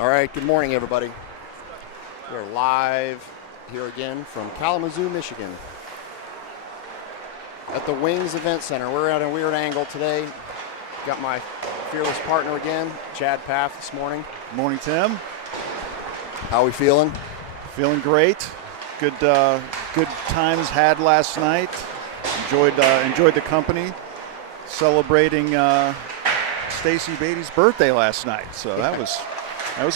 All right, good morning, everybody. We're live here again from Kalamazoo, Michigan, at the Wings Event Center. We're at a weird angle today. Got my fearless partner again, Chad Paff, this morning. Good morning, Tim. How are we feeling? Feeling great. Good times had last night. Enjoyed the company. Celebrating Stacy Beatty's birthday last night, so that was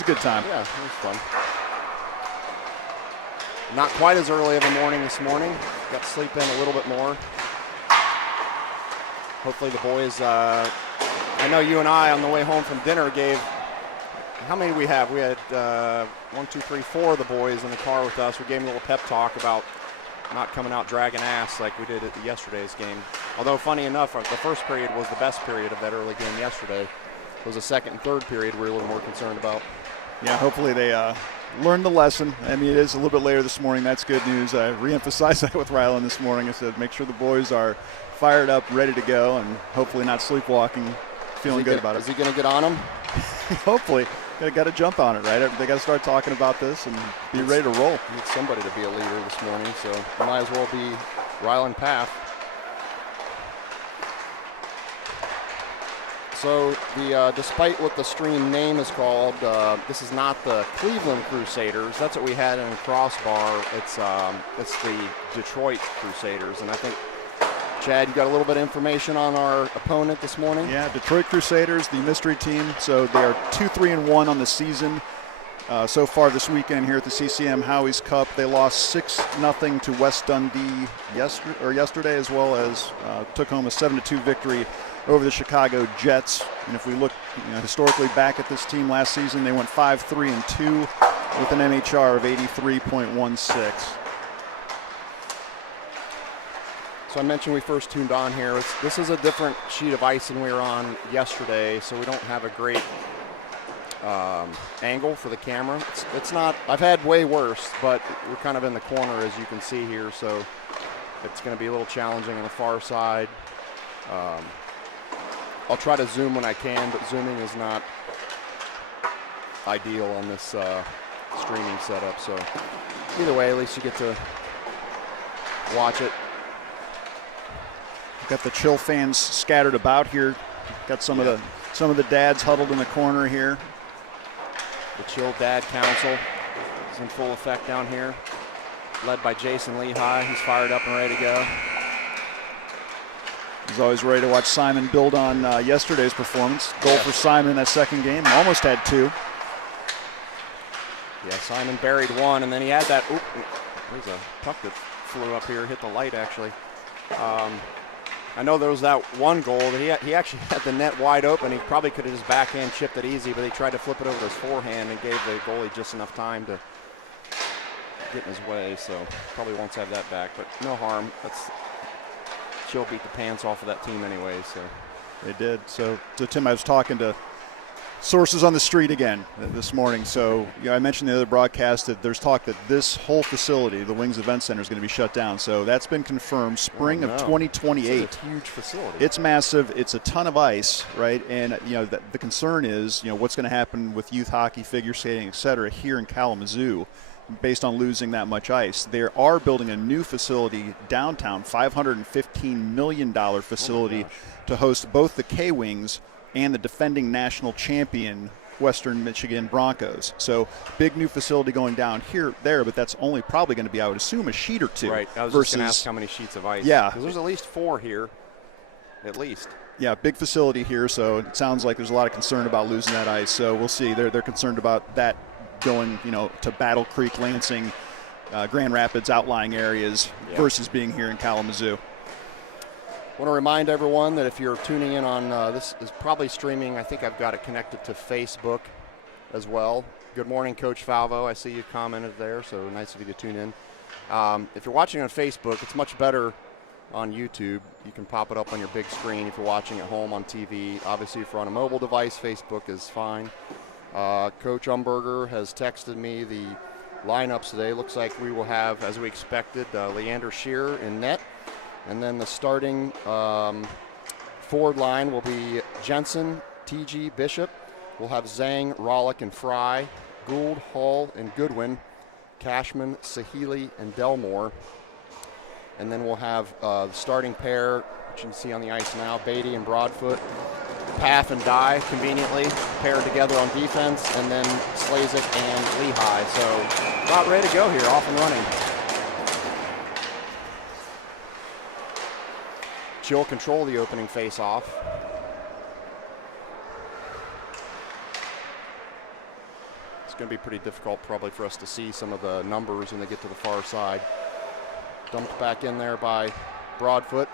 a good time. Yeah, it was fun. Not quite as early of a morning this morning. Got to sleep in a little bit more. Hopefully the boys, I know you and I on the way home from dinner gave, how many we have? We had 1, 2, 3, 4 of the boys in the car with us. We gave them a little pep talk about not coming out dragging ass like we did at yesterday's game. Although funny enough, the first period was the best period of that early game yesterday. It was the second and third period we were a little more concerned about. Yeah, hopefully they learned the lesson. I mean, it is a little bit later this morning. That's good news. I reemphasized that with Rylan this morning. I said make sure the boys are fired up, ready to go, and hopefully not sleepwalking, feeling good about it. Is he going to get on them? Hopefully. Got to jump on it, right? They got to start talking about this and be ready to roll. Need somebody to be a leader this morning, so it might as well be Rylan Paff. So despite what the stream name is called, this is not the Cleveland Crusaders. That's what we had in Crossbar. It's the Detroit Crusaders, and I think, Chad, you got a little bit of information on our opponent this morning? Yeah, Detroit Crusaders, the mystery team. So they are 2-3-1 on the season so far this weekend here at the CCM Howie's Cup. They lost 6-0 to West Dundee yesterday, as well as took home a 7-2 victory over the Chicago Jets. And if we look historically back at this team last season, they went 5-3-2 with an MHR of 83.16. So I mentioned we first tuned on here. This is a different sheet of ice than we were on yesterday, so we don't have a great angle for the camera. It's not, I've had way worse, but we're kind of in the corner as you can see here, so it's going to be a little challenging on the far side. I'll try to zoom when I can, but zooming is not ideal on this streaming setup, so either way, at least you get to watch it. Got the Chill fans scattered about here. Got some of the dads huddled in the corner here. The Chill Dad Council is in full effect down here, led by Jason Lehigh. He's fired up and ready to go. He's always ready to watch Simon build on yesterday's performance. Goal for Simon in that second game. Almost had 2. Yeah, Simon buried 1, and then he had that. There's a puck that flew up here, hit the light actually. I know there was that one goal that he actually had the net wide open. He probably could have just backhand chipped it easy, but he tried to flip it over to his forehand and gave the goalie just enough time to get in his way. So probably wants to have that back, but no harm. Chill beat the pants off of that team anyway. So they did. So Tim, I was talking to sources on the street again this morning. So I mentioned in the other broadcast that there's talk that this whole facility, the Wings Event Center, is going to be shut down. So that's been confirmed. Spring of 2028. It's a huge facility. It's massive. It's a ton of ice, right? And the concern is what's going to happen with youth hockey, figure skating, et cetera, here in Kalamazoo, based on losing that much ice. They are building a new facility downtown, $515 million facility to host both the K-Wings and the defending national champion Western Michigan Broncos. So big new facility going down there, but that's only probably going to be, I would assume, a sheet or 2. Right. I was just going to ask how many sheets of ice. Yeah. Because there's at least 4 here, at least. Yeah, big facility here, so it sounds like there's a lot of concern about losing that ice. So we'll see. They're concerned about that going, to Battle Creek, Lansing, Grand Rapids, outlying areas versus being here in Kalamazoo. I want to remind everyone that if you're tuning in on, this is probably streaming, I think I've got it connected to Facebook as well. Good morning, Coach Falvo. I see you commented there, so nice of you to tune in. If you're watching on Facebook, it's much better on YouTube. You can pop it up on your big screen if you're watching at home on TV. Obviously, if you're on a mobile device, Facebook is fine. Coach Umberger has texted me the lineups today. Looks like we will have, as we expected, Leander Shearer in net. And then the starting forward line will be Jensen, TG, Bishop, We'll have Zhang, Rollick, and Fry, Gould, Hall, and Goodwin, Cashman, Sahili, and Delmore. And then we'll have the starting pair, which you can see on the ice now, Beatty and Broadfoot. Paff and Dye conveniently paired together on defense, and then Slazik and Lehigh. So about ready to go here, off and running. Chill control the opening face-off. It's going to be pretty difficult probably for us to see some of the numbers when they get to the far side. Dumped back in there by Broadfoot.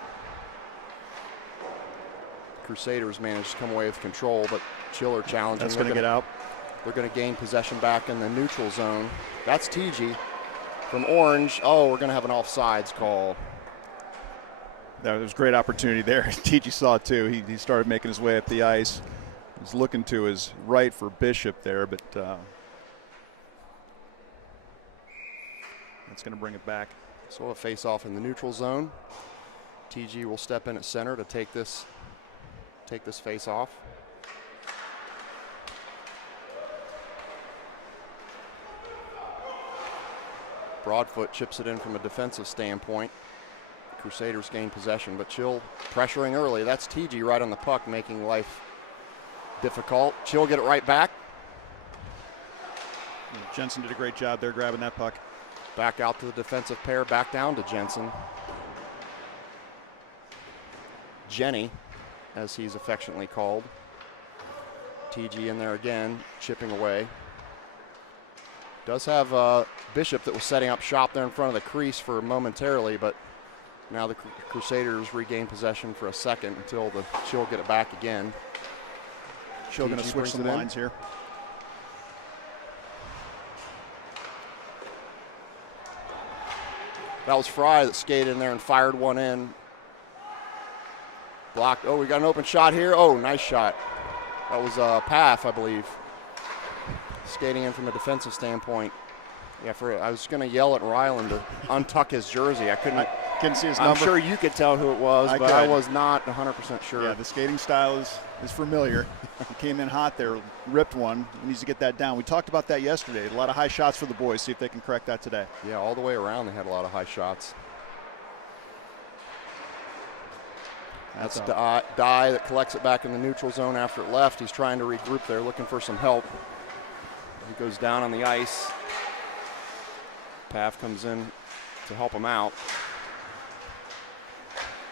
Crusaders managed to come away with control, but Chiller challenging. That's going to get out. They're going to gain possession back in the neutral zone. That's TG from Orange. Oh, we're going to have an offsides call. There was a great opportunity there. TG saw it too. He started making his way up the ice. He was looking to his right for Bishop there, but that's going to bring it back. So a face-off in the neutral zone. TG will step in at center to take this face off. Broadfoot chips it in from a defensive standpoint. Crusaders gain possession, but Chill pressuring early. That's TG right on the puck, making life difficult. Chill get it right back. Jensen did a great job there grabbing that puck. Back out to the defensive pair, back down to Jensen. Jenny, as he's affectionately called. TG in there again, chipping away. Does have Bishop that was setting up shop there in front of the crease for momentarily, but now the Crusaders regain possession for a second until the Chill get it back again. Chill going to switch some lines here. That was Fry that skated in there and fired one in. Blocked. Oh, we got an open shot here. Oh, nice shot. That was Paff, I believe. Skating in from a defensive standpoint. Yeah, I was going to yell at Ryland to untuck his jersey. I couldn't see his number. I'm sure you could tell who it was, but I was not 100% sure. Yeah, the skating style is familiar. He came in hot there, ripped one. He needs to get that down. We talked about that yesterday. A lot of high shots for the boys. See if they can correct that today. Yeah, all the way around they had a lot of high shots. That's Dye that collects it back in the neutral zone after it left. He's trying to regroup there, looking for some help. He goes down on the ice. Paff comes in to help him out.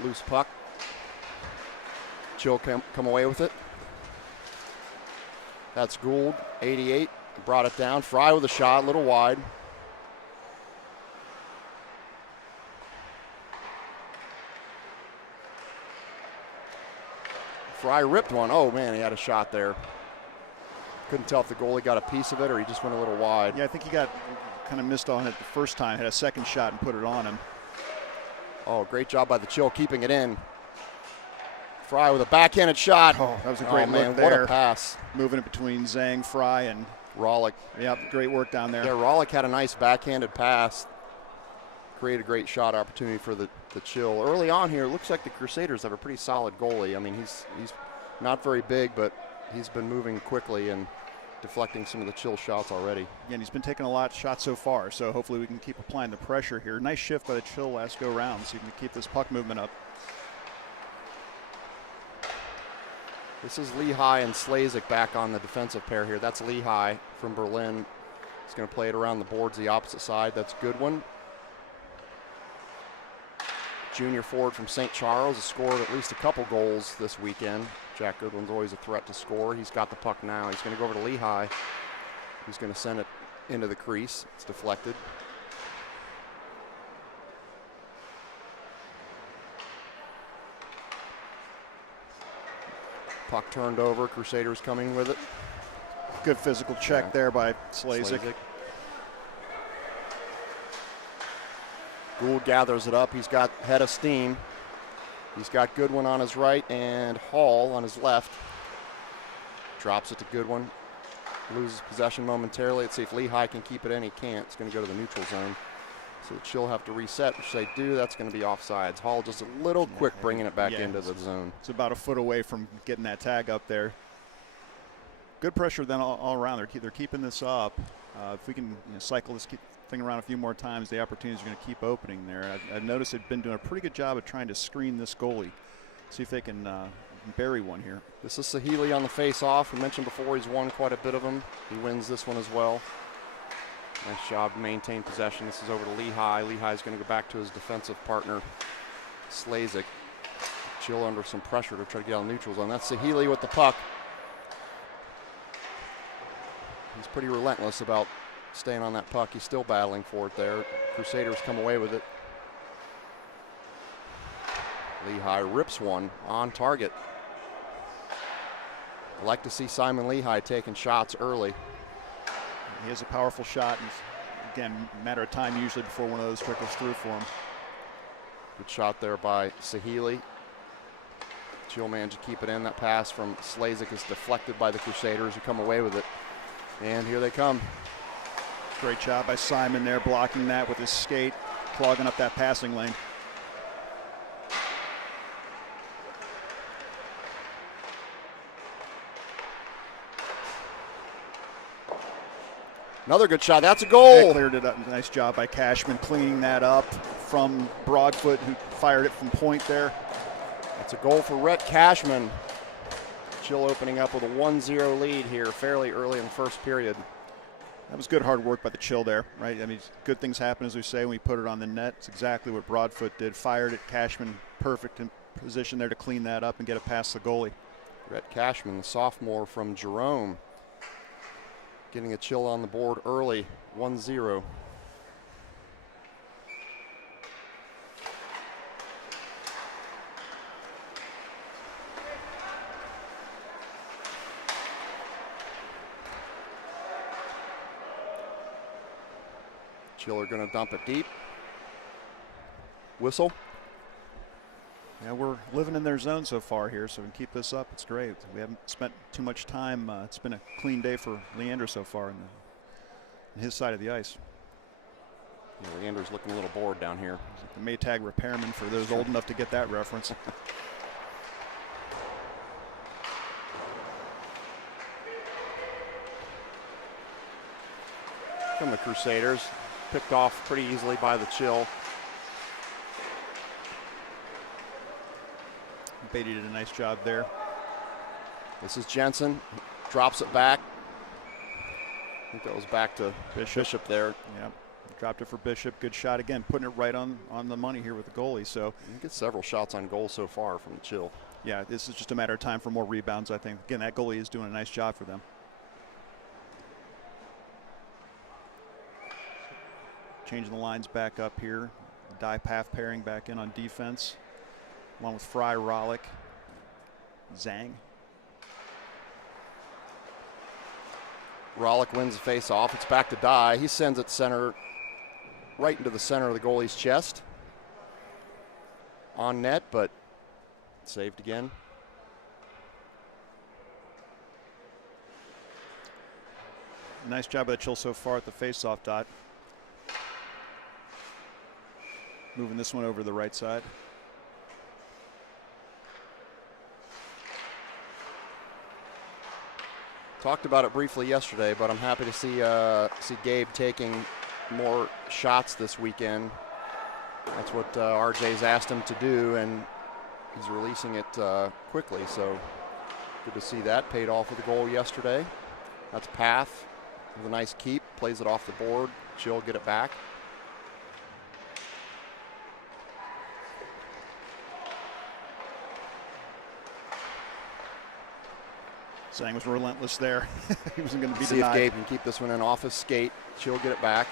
Loose puck. Chill come away with it. That's Gould, 88. Brought it down. Fry with a shot, a little wide. Fry ripped one. Oh, man, he had a shot there. Couldn't tell if the goalie got a piece of it or he just went a little wide. Yeah, I think he kind of missed on it the first time, had a second shot and put it on him. Oh, great job by the Chill keeping it in. Fry with a backhanded shot. Oh, that was a great man, look there. What a pass. Moving it between Zhang, Fry, and Rollick. Yep, great work down there. Yeah, Rollick had a nice backhanded pass. Created a great shot opportunity for the Chill. Early on here, it looks like the Crusaders have a pretty solid goalie. I mean, he's not very big, but he's been moving quickly and deflecting some of the Chill shots already. Yeah, and he's been taking a lot of shots so far, so hopefully we can keep applying the pressure here. Nice shift by the Chill last go round, so you can keep this puck movement up. This is Lehigh and Slazik back on the defensive pair here. That's Lehigh from Berlin. He's going to play it around the boards the opposite side. That's Goodwin. Junior forward from St. Charles has scored at least a couple goals this weekend. Jack Goodwin's always a threat to score. He's got the puck now. He's going to go over to Lehigh. He's going to send it into the crease. It's deflected. Puck turned over. Crusaders coming with it. Good physical check there by Slazik. Gould gathers it up. He's got head of steam. He's got Goodwin on his right and Hall on his left. Drops it to Goodwin. Loses possession momentarily. Let's see if Lehigh can keep it in. He can't. It's going to go to the neutral zone. So the Chill have to reset, which they do. That's going to be offsides. Hall just a little quick bringing it back into the zone. It's about a foot away from getting that tag up there. Good pressure then all around. They're keeping this up. If we can cycle this thing around a few more times, the opportunities are going to keep opening there. I've noticed they've been doing a pretty good job of trying to screen this goalie. See if they can bury one here. This is Sahili on the face-off. We mentioned before he's won quite a bit of them. He wins this one as well. Nice job to maintain possession. This is over to Lehigh. Lehigh's going to go back to his defensive partner, Slazik. Chill under some pressure to try to get on the neutral zone. That's Sahili with the puck. He's pretty relentless about staying on that puck. He's still battling for it there. Crusaders come away with it. Lehigh rips one on target. I like to see Simon Lehigh taking shots early. He has a powerful shot, and again, matter of time usually before one of those trickles through for him. Good shot there by Sahili. Chill managed to keep it in. That pass from Slazik is deflected by the Crusaders, who come away with it. And here they come. Great job by Simon there, blocking that with his skate, clogging up that passing lane. Another good shot. That's a goal. They cleared it up. Nice job by Cashman cleaning that up from Broadfoot, who fired it from point there. That's a goal for Rhett Cashman. Chill opening up with a 1-0 lead here fairly early in the first period. That was good hard work by the Chill there, right? I mean, good things happen, as we say, when we put it on the net. It's exactly what Broadfoot did. Fired it. Cashman perfect in position there to clean that up and get it past the goalie. Rhett Cashman, the sophomore from Jerome, getting a Chill on the board early, 1-0. Chill are going to dump it deep. Whistle. Yeah, we're living in their zone so far here, so we can keep this up. It's great. We haven't spent too much time. It's been a clean day for Leander so far on his side of the ice. Yeah, Leander's looking a little bored down here. He's like the Maytag repairman for those old enough to get that reference. From the Crusaders, picked off pretty easily by the Chill. Beatty did a nice job there. This is Jensen, drops it back. I think that was back to Bishop there. Yeah, dropped it for Bishop. Good shot again, putting it right on the money here with the goalie. So you get several shots on goal so far from the Chill. Yeah, this is just a matter of time for more rebounds, I think. Again, that goalie is doing a nice job for them. Changing the lines back up here. Die Path pairing back in on defense, along with Fry, Rollick, Zhang. Rollick wins the face-off. It's back to Die. He sends it center, right into the center of the goalie's chest. On net, but saved again. Nice job by the Chill so far at the face-off dot. Moving this one over to the right side. Talked about it briefly yesterday, but I'm happy to see Gabe taking more shots this weekend. That's what RJ's asked him to do, and he's releasing it quickly. So good to see that. Paid off with a goal yesterday. That's Path with a nice keep. Plays it off the board. Chill get it back. Zhang was relentless there. He wasn't going to be See denied. if Gabe can keep this one in off his skate. Chill get it back.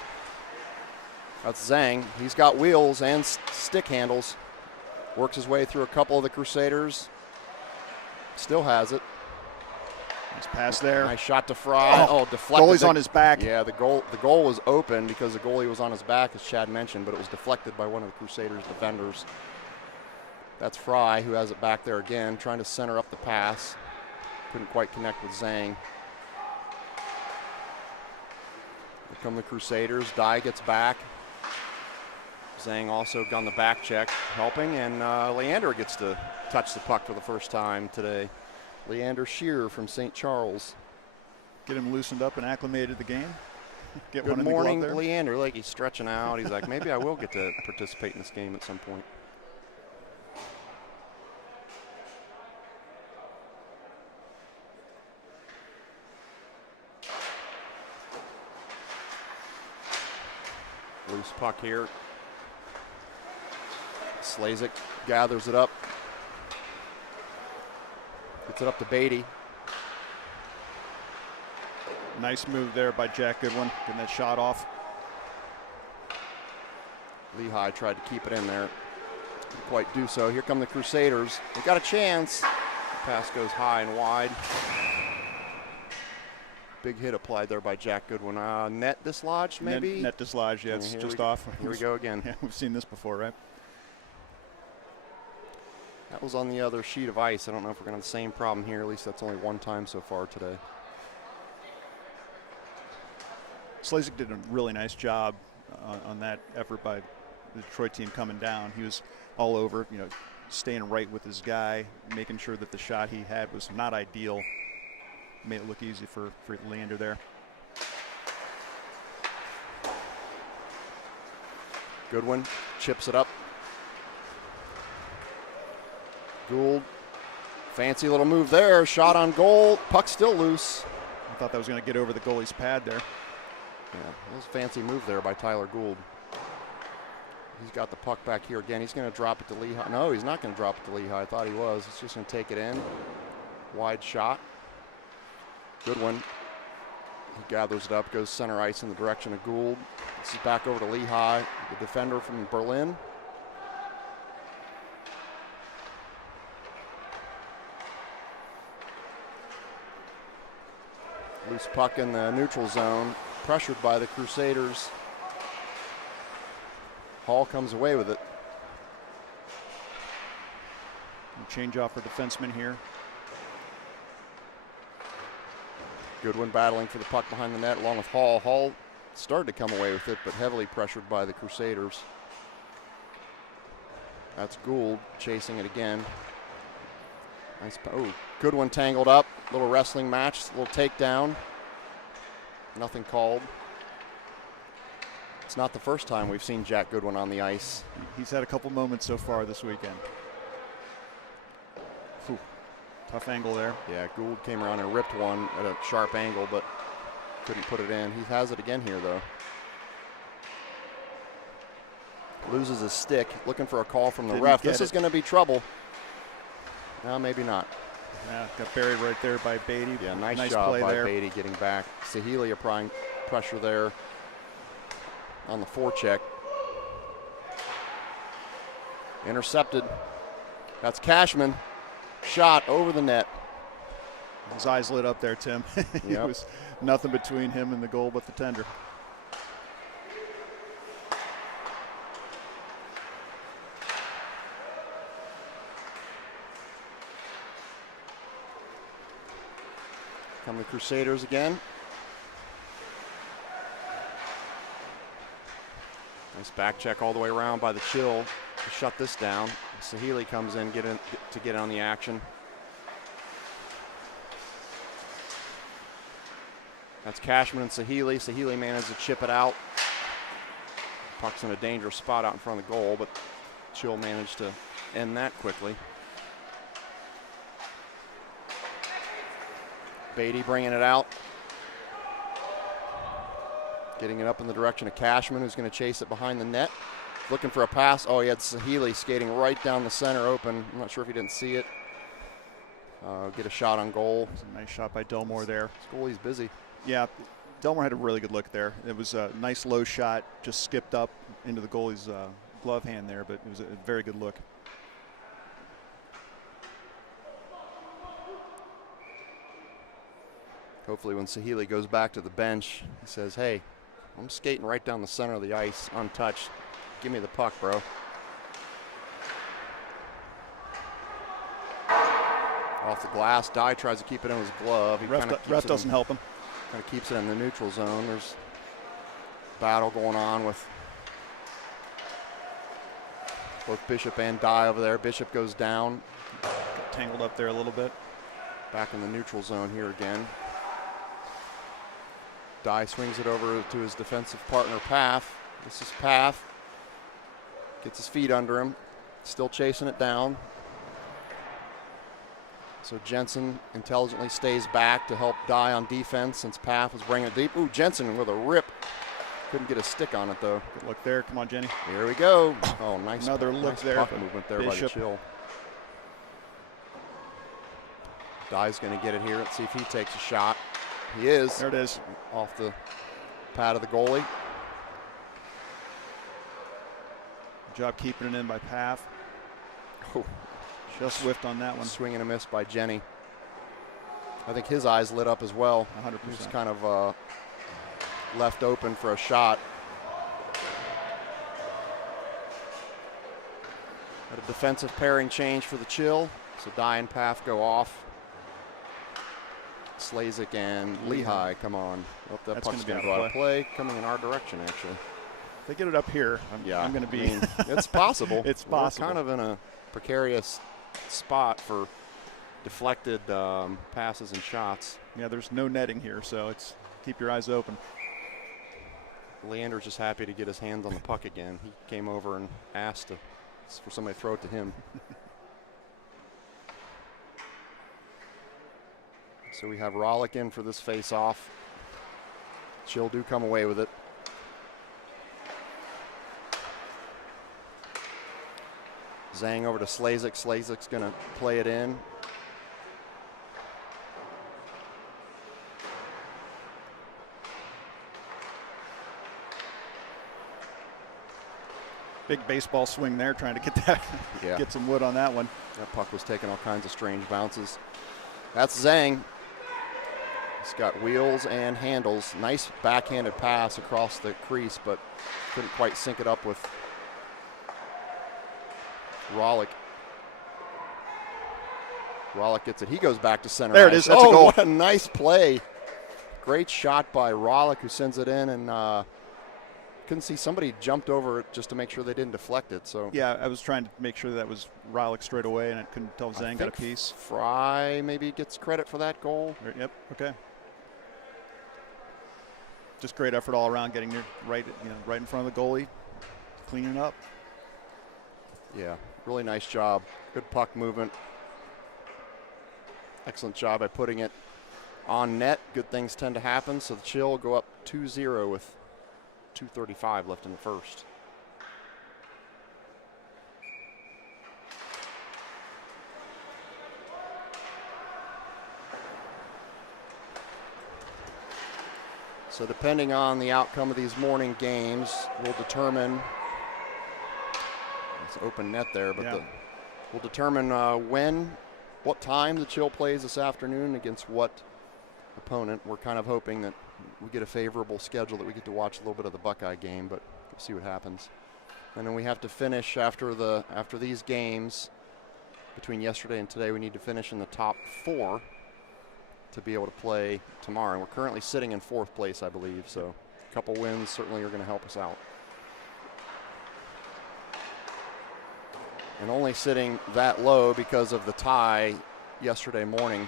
That's Zhang. He's got wheels and stick handles. Works his way through a couple of the Crusaders. Still has it. Nice pass there. Nice shot to Fry. Oh, deflected. Goalie's on his back. Yeah, the goal was open because the goalie was on his back, as Chad mentioned, but it was deflected by one of the Crusaders' defenders. That's Fry, who has it back there again, trying to center up the pass. Couldn't quite connect with Zhang. Here come the Crusaders. Dye gets back. Zhang also on the back check, helping, and Leander gets to touch the puck for the first time today. Leander Shear from St. Charles. Get him loosened up and acclimated to the game. Get Good one in the morning, glove there. Leander. Like he's stretching out. He's like, maybe I will get to participate in this game at some point. Loose puck here. Slazik gathers it up. Gets it up to Beatty. Nice move there by Jack Goodwin, getting that shot off. Lehigh tried to keep it in there. Didn't quite do so. Here come the Crusaders. They got a chance. The pass goes high and wide. Big hit applied there by Jack Goodwin. Net dislodged, maybe? Net dislodged, yeah, it's just off. Here we go again. Yeah, we've seen this before, right? That was on the other sheet of ice. I don't know if we're going to have the same problem here. At least that's only one time so far today. Slazik did a really nice job on that effort by the Detroit team coming down. He was all over, staying right with his guy, making sure that the shot he had was not ideal. Made it look easy for Leander there. Goodwin chips it up. Gould, fancy little move there. Shot on goal. Puck still loose. I thought that was going to get over the goalie's pad there. Yeah, that was a fancy move there by Tyler Gould. He's got the puck back here again. He's going to drop it to Lehigh. No, he's not going to drop it to Lehigh. I thought he was. He's just going to take it in. Wide shot. Goodwin. He gathers it up, goes center ice in the direction of Gould. This is back over to Lehigh, the defender from Berlin. Loose puck in the neutral zone, pressured by the Crusaders. Hall comes away with it. Change off for defenseman here. Goodwin battling for the puck behind the net along with Hall. Hall started to come away with it, but heavily pressured by the Crusaders. That's Gould chasing it again. Nice. Oh, Goodwin tangled up. Little wrestling match, little takedown. Nothing called. It's not the first time we've seen Jack Goodwin on the ice. He's had a couple moments so far this weekend. Whew. Tough angle there. Yeah, Gould came around and ripped one at a sharp angle, but couldn't put it in. He has it again here, though. Loses his stick, looking for a call from the ref. This is going to be trouble. No, maybe not. Yeah, got buried right there by Beatty. Yeah, nice job play by there. Beatty getting back. Sahili applying pressure there on the forecheck. Intercepted. That's Cashman. Shot over the net. His eyes lit up there, Tim. It was nothing between him and the goal but the tender. Come the Crusaders again. Nice back check all the way around by the Chill to shut this down. Sahili comes in to get on the action. That's Cashman and Sahili. Sahili managed to chip it out. Puck's in a dangerous spot out in front of the goal, but Chill managed to end that quickly. Beatty bringing it out. Getting it up in the direction of Cashman, who's going to chase it behind the net. Looking for a pass. Oh, he had Sahili skating right down the center open. I'm not sure if he didn't see it. Get a shot on goal. It's a nice shot by Delmore there. This goalie's busy. Yeah, Delmore had a really good look there. It was a nice low shot, just skipped up into the goalie's glove hand there, but it was a very good look. Hopefully when Sahili goes back to the bench, he says, hey, I'm skating right down the center of the ice, untouched. Give me the puck, bro. Off the glass, Dye tries to keep it in his glove. Ref doesn't help him. Kind of keeps it in the neutral zone. There's battle going on with both Bishop and Dye over there. Bishop goes down. Tangled up there a little bit. Back in the neutral zone here again. Dye swings it over to his defensive partner, Paff. This is Paff. Gets his feet under him. Still chasing it down. So Jensen intelligently stays back to help Dye on defense since Paff was bringing it deep. Ooh, Jensen with a rip. Couldn't get a stick on it, though. Good look there. Come on, Jenny. Here we go. Oh, nice. Another look nice there. Puck movement there Bishop. by the Chill. Dye's going to get it here. Let's see if he takes a shot. He is. There it is. Off the pad of the goalie. Good job keeping it in by Paff. Oh. Just whiffed on that one. Swing and a miss by Jenny. I think his eyes lit up as well. 100%. He was kind of left open for a shot. Had a defensive pairing change for the Chill. So Dye and Paff go off. Slazek and Lehigh come on. Oh, that puck's going to go out of play. Coming in our direction, actually. If they get it up here, I'm going to be. I mean, it's possible. It's possible. We're kind of in a precarious spot for deflected passes and shots. Yeah, there's no netting here, so it's keep your eyes open. Leander's just happy to get his hands on the puck again. He came over and asked for somebody to throw it to him. So we have Rollick in for this face-off. Chill do come away with it. Zhang over to Slazek. Slazek's going to play it in. Big baseball swing there, trying to get that, get some wood on that one. That puck was taking all kinds of strange bounces. That's Zhang. He's got wheels and handles. Nice backhanded pass across the crease, but couldn't quite sync it up with Rollick. Rollick gets it. He goes back to center. There it is. That's a goal. What a nice play. Great shot by Rollick, who sends it in, and couldn't see, somebody jumped over it just to make sure they didn't deflect it. So yeah, I was trying to make sure that was Rollick straight away, and I couldn't tell if Zhang got a piece. Fry maybe gets credit for that goal. Yep. Okay. Just great effort all around, getting right in front of the goalie, cleaning up. Yeah, really nice job. Good puck movement. Excellent job by putting it on net. Good things tend to happen. So the Chill will go up 2-0 with 2:35 left in the first. So depending on the outcome of these morning games, will determine. It's open net there, but we'll determine what time the Chill plays this afternoon against what opponent. We're kind of hoping that we get a favorable schedule that we get to watch a little bit of the Buckeye game, but we'll see what happens. And then we have to finish after these games. Between yesterday and today, we need to finish in the top 4 to be able to play tomorrow. And we're currently sitting in 4th place, I believe, so a couple wins certainly are going to help us out. And only sitting that low because of the tie yesterday morning.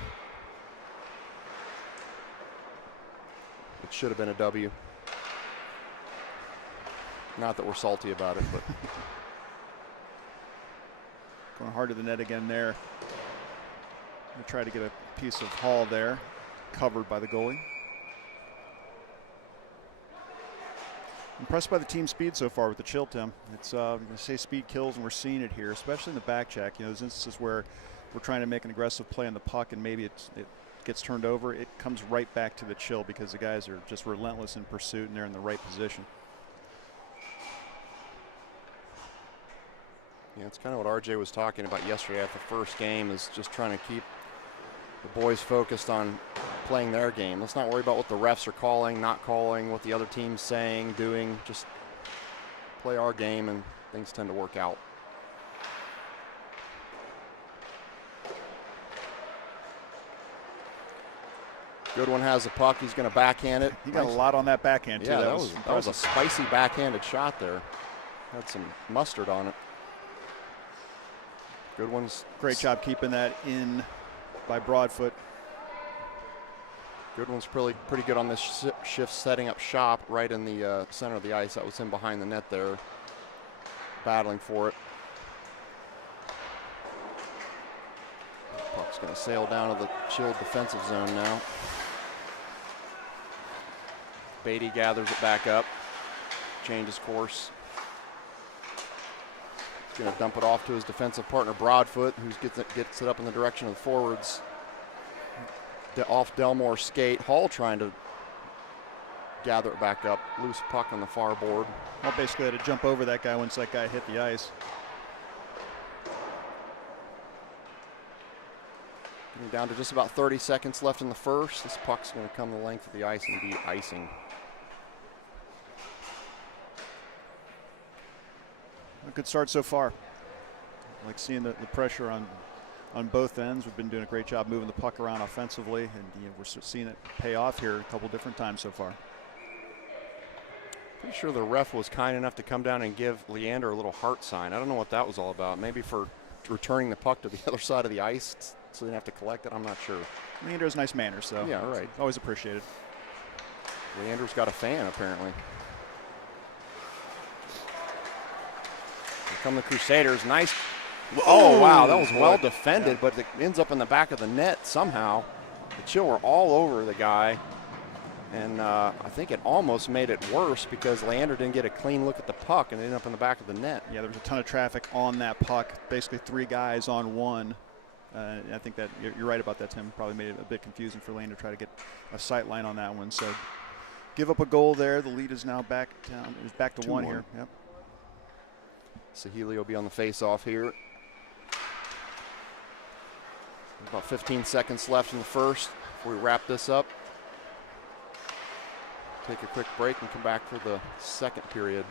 It should have been a W. Not that we're salty about it, but. Going hard to the net again there. Gonna try to get a piece of haul there, covered by the goalie. Impressed by the team speed so far with the Chill, Tim. It's they say speed kills, and we're seeing it here, especially in the back check. There's instances where we're trying to make an aggressive play on the puck, and maybe it gets turned over. It comes right back to the Chill because the guys are just relentless in pursuit, and they're in the right position. Yeah, it's kind of what RJ was talking about yesterday after the first game, is just trying to keep the boys focused on playing their game. Let's not worry about what the refs are calling, not calling, what the other team's saying, doing. Just play our game, and things tend to work out. Goodwin has the puck. He's going to backhand it. He got a lot on that backhand, too. Yeah, that was a spicy backhanded shot there. Had some mustard on it. Goodwin's great job keeping that in by Broadfoot. Goodwin's pretty good on this shift, setting up shop right in the center of the ice. That was him behind the net there, battling for it. Puck's going to sail down to the chilled defensive zone now. Beatty gathers it back up, changes course. He's going to dump it off to his defensive partner Broadfoot, who gets it up in the direction of the forwards. Off Delmore's skate. Hall trying to gather it back up. Loose puck on the far board. Hall basically had to jump over that guy once that guy hit the ice. Getting down to just about 30 seconds left in the first. This puck's going to come the length of the ice and be icing. A good start so far. I like seeing the pressure on both ends. We've been doing a great job moving the puck around offensively, and we're seeing it pay off here a couple different times so far. Pretty sure the ref was kind enough to come down and give Leander a little heart sign. I don't know what that was all about. Maybe for returning the puck to the other side of the ice so they didn't have to collect it. I'm not sure. Leander has nice manners, so yeah, right. It's always appreciated. Leander's got a fan, apparently. Here come the Crusaders. Nice. Oh, wow, that was well defended, but it ends up in the back of the net somehow. The Chill were all over the guy, and I think it almost made it worse because Leander didn't get a clean look at the puck and it ended up in the back of the net. Yeah, there was a ton of traffic on that puck, basically 3 guys on one. I think that you're right about that, Tim. Probably made it a bit confusing for Leander to try to get a sight line on that one. So give up a goal there. The lead is now back down. It's back to 1 here. Yep. Sahili will be on the face-off here. About 15 seconds left in the first before we wrap this up. Take a quick break and come back for the second period.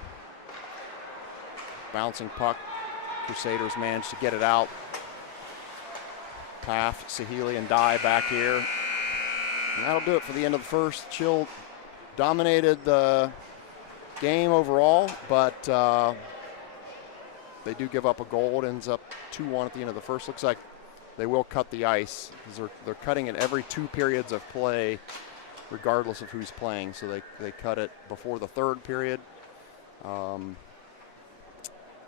Bouncing puck. Crusaders managed to get it out. Paff, Sahili, and Dye back here. And that'll do it for the end of the first. Chill dominated the game overall, but they do give up a goal. It ends up 2-1 at the end of the first. Looks like they will cut the ice because they're cutting it every 2 periods of play, regardless of who's playing. So they cut it before the third period of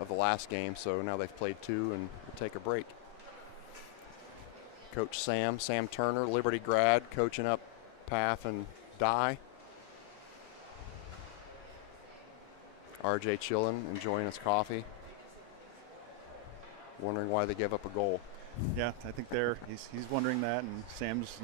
the last game. So now they've played 2 and we'll take a break. Coach Sam Turner, Liberty grad, coaching up Paff and Dye. RJ chilling, enjoying his coffee. Wondering why they gave up a goal. Yeah, I think he's wondering that, and Sam's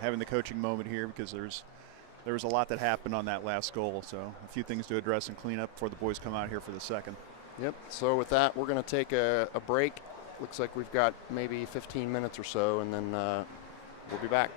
having the coaching moment here because there was a lot that happened on that last goal, so a few things to address and clean up before the boys come out here for the second. Yep. So with that, we're going to take a break. Looks like we've got maybe 15 minutes or so, and then we'll be back.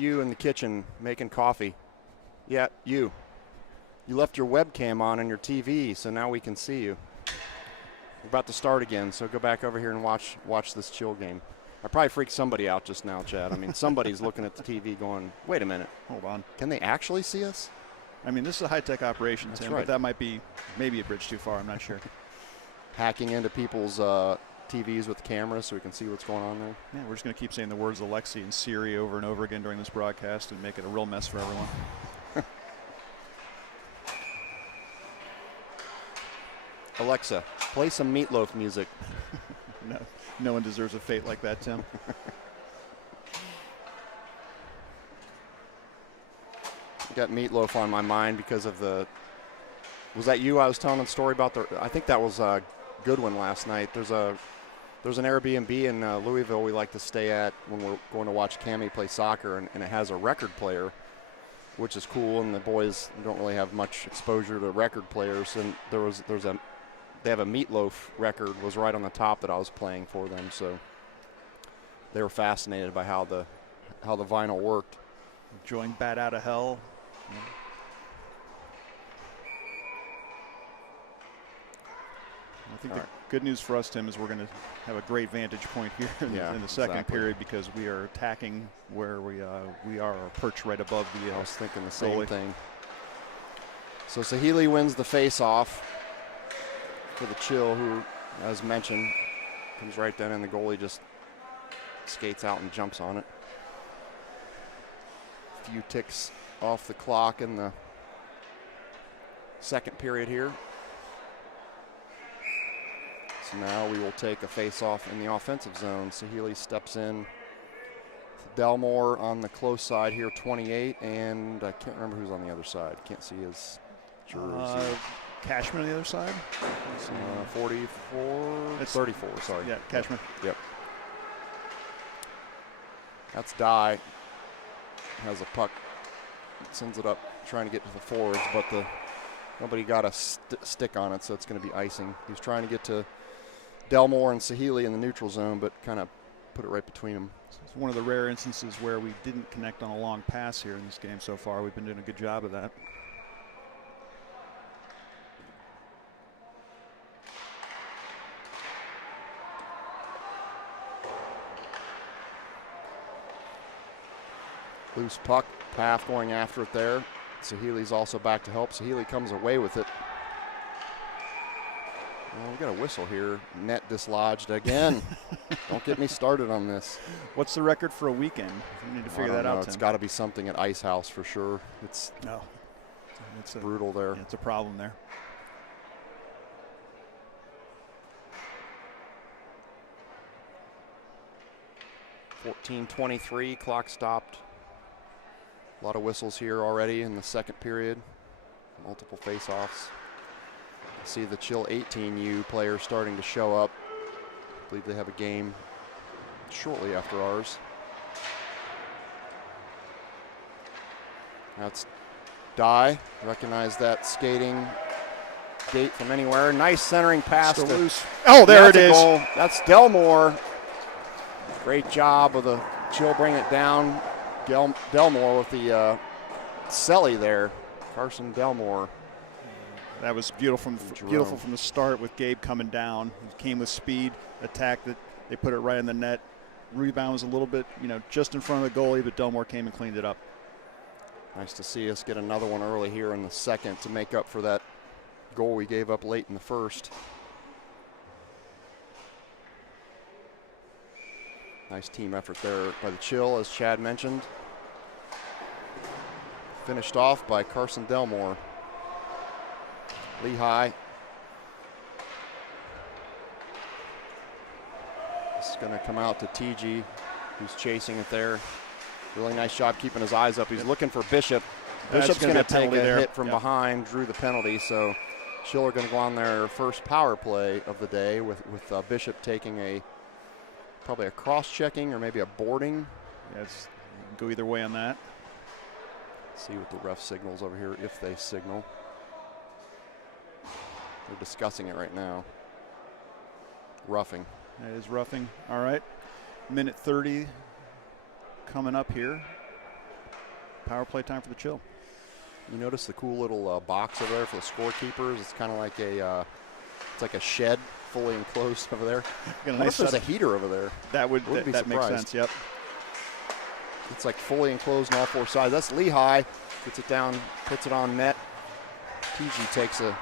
you in the kitchen making coffee. Yeah, you. You left your webcam on your TV, so now we can see you. We're about to start again, so go back over here and watch this chill game. I probably freaked somebody out just now, Chad. I mean, somebody's looking at the TV going, wait a minute. Hold on. Can they actually see us? I mean, this is a high-tech operation, Tim, right. but that might be maybe a bridge too far. I'm not sure. Hacking into people's TVs with cameras so we can see what's going on there. Yeah, we're just going to keep saying the words Alexi and Siri over and over again during this broadcast and make it a real mess for everyone. Alexa, play some Meatloaf music. No one deserves a fate like that, Tim. Got Meatloaf on my mind because of the. Was that you? I was telling the story about the. I think that was a Goodwin last night. There's an Airbnb in Louisville we like to stay at when we're going to watch Cammie play soccer, and it has a record player, which is cool. And the boys don't really have much exposure to record players, and they have a Meatloaf record was right on the top that I was playing for them, so they were fascinated by how the vinyl worked. Enjoying Bat Out of Hell. I think the good news for us, Tim, is we're going to have a great vantage point here in the second period because we are attacking where we are perched right above the. I was thinking the same thing. So Sahili wins the face-off for the Chill, who, as mentioned, comes right down, and the goalie just skates out and jumps on it. A few ticks off the clock in the second period here. So now we will take a face-off in the offensive zone. Sahili steps in. Delmore on the close side here, 28, and I can't remember who's on the other side. Can't see his jersey. Cashman on the other side? 34, sorry. Yeah, Cashman. Yep. That's Dye. Has a puck. Sends it up, trying to get to the forwards, but nobody got a stick on it, so it's going to be icing. He was trying to get to Delmore and Sahili in the neutral zone, but kind of put it right between them. It's one of the rare instances where we didn't connect on a long pass here in this game so far. We've been doing a good job of that. Loose puck, Path going after it there. Sahili's also back to help. Sahili comes away with it. Well, we got a whistle here. Net dislodged again. Don't get me started on this. What's the record for a weekend? We need to figure that out. It's got to be something at Ice House for sure. It's brutal there. Yeah, it's a problem there. .23, clock stopped. A lot of whistles here already in the second period. Multiple face-offs. See the Chill 18U players starting to show up. I believe they have a game shortly after ours. That's Dye. Recognize that skating gate from anywhere. Nice centering pass. Oh, there it is. Goal. That's Delmore. Great job of the Chill bring it down. Delmore with the celly there. Carson Delmore. That was beautiful from the start with Gabe coming down. He came with speed, attacked it. They put it right in the net. Rebound was a little bit, just in front of the goalie, but Delmore came and cleaned it up. Nice to see us get another one early here in the second to make up for that goal we gave up late in the first. Nice team effort there by the Chill, as Chad mentioned. Finished off by Carson Delmore. Lehigh. This is going to come out to TG, who's chasing it there. Really nice job keeping his eyes up. He's looking for Bishop. Bishop's going to take a hit from behind, drew the penalty. So Chill are going to go on their first power play of the day with Bishop taking probably a cross-checking or maybe a boarding. Yes, you can go either way on that. See what the ref signals over here, if they signal. They're discussing it right now. Roughing. That is roughing. All right. Minute 30 coming up here. power play time for the Chill. You notice the cool little box over there for the scorekeepers? It's kind of like it's like a shed fully enclosed over there. Got a What nice if there's a heater over there? That would Wouldn't be that makes surprised. sense. Yep. It's like fully enclosed on all four sides. That's Lehigh. Gets it down, puts it on net. TG takes a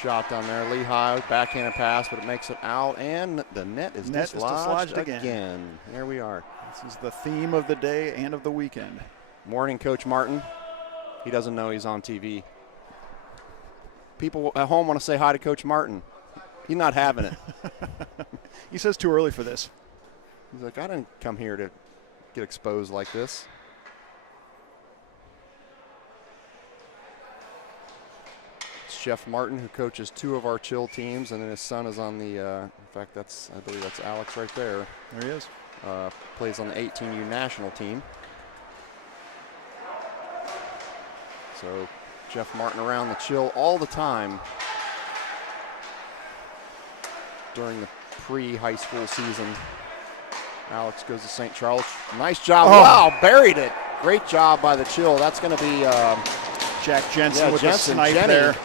shot down there. Lehigh, backhanded pass, but it makes it out, and the net is dislodged again. There we are. This is the theme of the day and of the weekend. Morning, Coach Martin. He doesn't know he's on TV. People at home want to say hi to Coach Martin. He's not having it. He says too early for this. He's like, I didn't come here to get exposed like this. It's Jeff Martin, who coaches 2 of our Chill teams, and then his son is on the, in fact, I believe that's Alex right there. There he is. Plays on the 18U national team. So Jeff Martin around the Chill all the time during the pre-high school season. Alex goes to St. Charles. Nice job. Oh. Wow, buried it. Great job by the Chill. That's going to be Jack Jensen with the snipe Jenny there.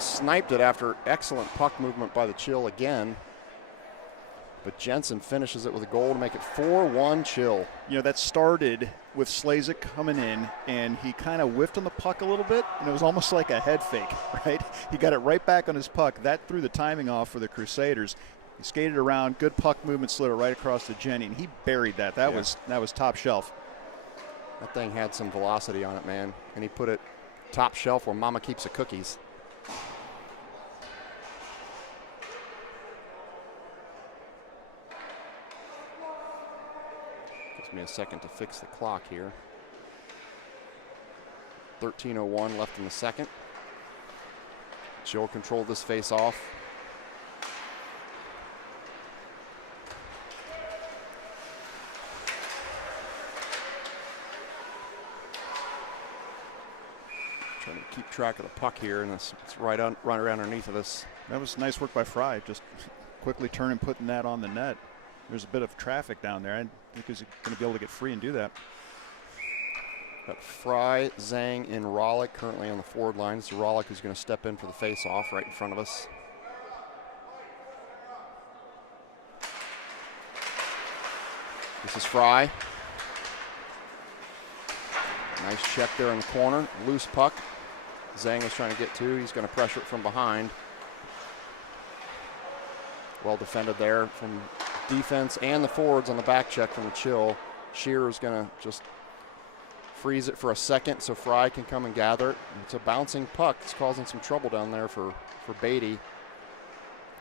Sniped it after excellent puck movement by the Chill again. But Jensen finishes it with a goal to make it 4-1 Chill. You know, that started with Slazik coming in, and he kind of whiffed on the puck a little bit, and it was almost like a head fake, right? He got it right back on his puck. That threw the timing off for the Crusaders. He skated around, good puck movement, slid it right across to Jenny, and he buried that. That was top shelf. That thing had some velocity on it, man. And he put it top shelf where Mama keeps the cookies. Gives me a second to fix the clock here. 13:01 left in the second. Chill controlled this face off. Trying to keep track of the puck here, and it's right around underneath of us. That was nice work by Fry, just quickly turning, putting that on the net. There's a bit of traffic down there. I think he's going to be able to get free and do that. Got Fry, Zhang, and Rollick currently on the forward line. It's Rollick who's going to step in for the face-off right in front of us. This is Fry. Nice check there in the corner. Loose puck. Zhang is trying to get to. He's going to pressure it from behind. Well defended there from defense and the forwards on the back check from the Chill. Shearer's going to just freeze it for a second so Fry can come and gather it. It's a bouncing puck. It's causing some trouble down there for Beatty.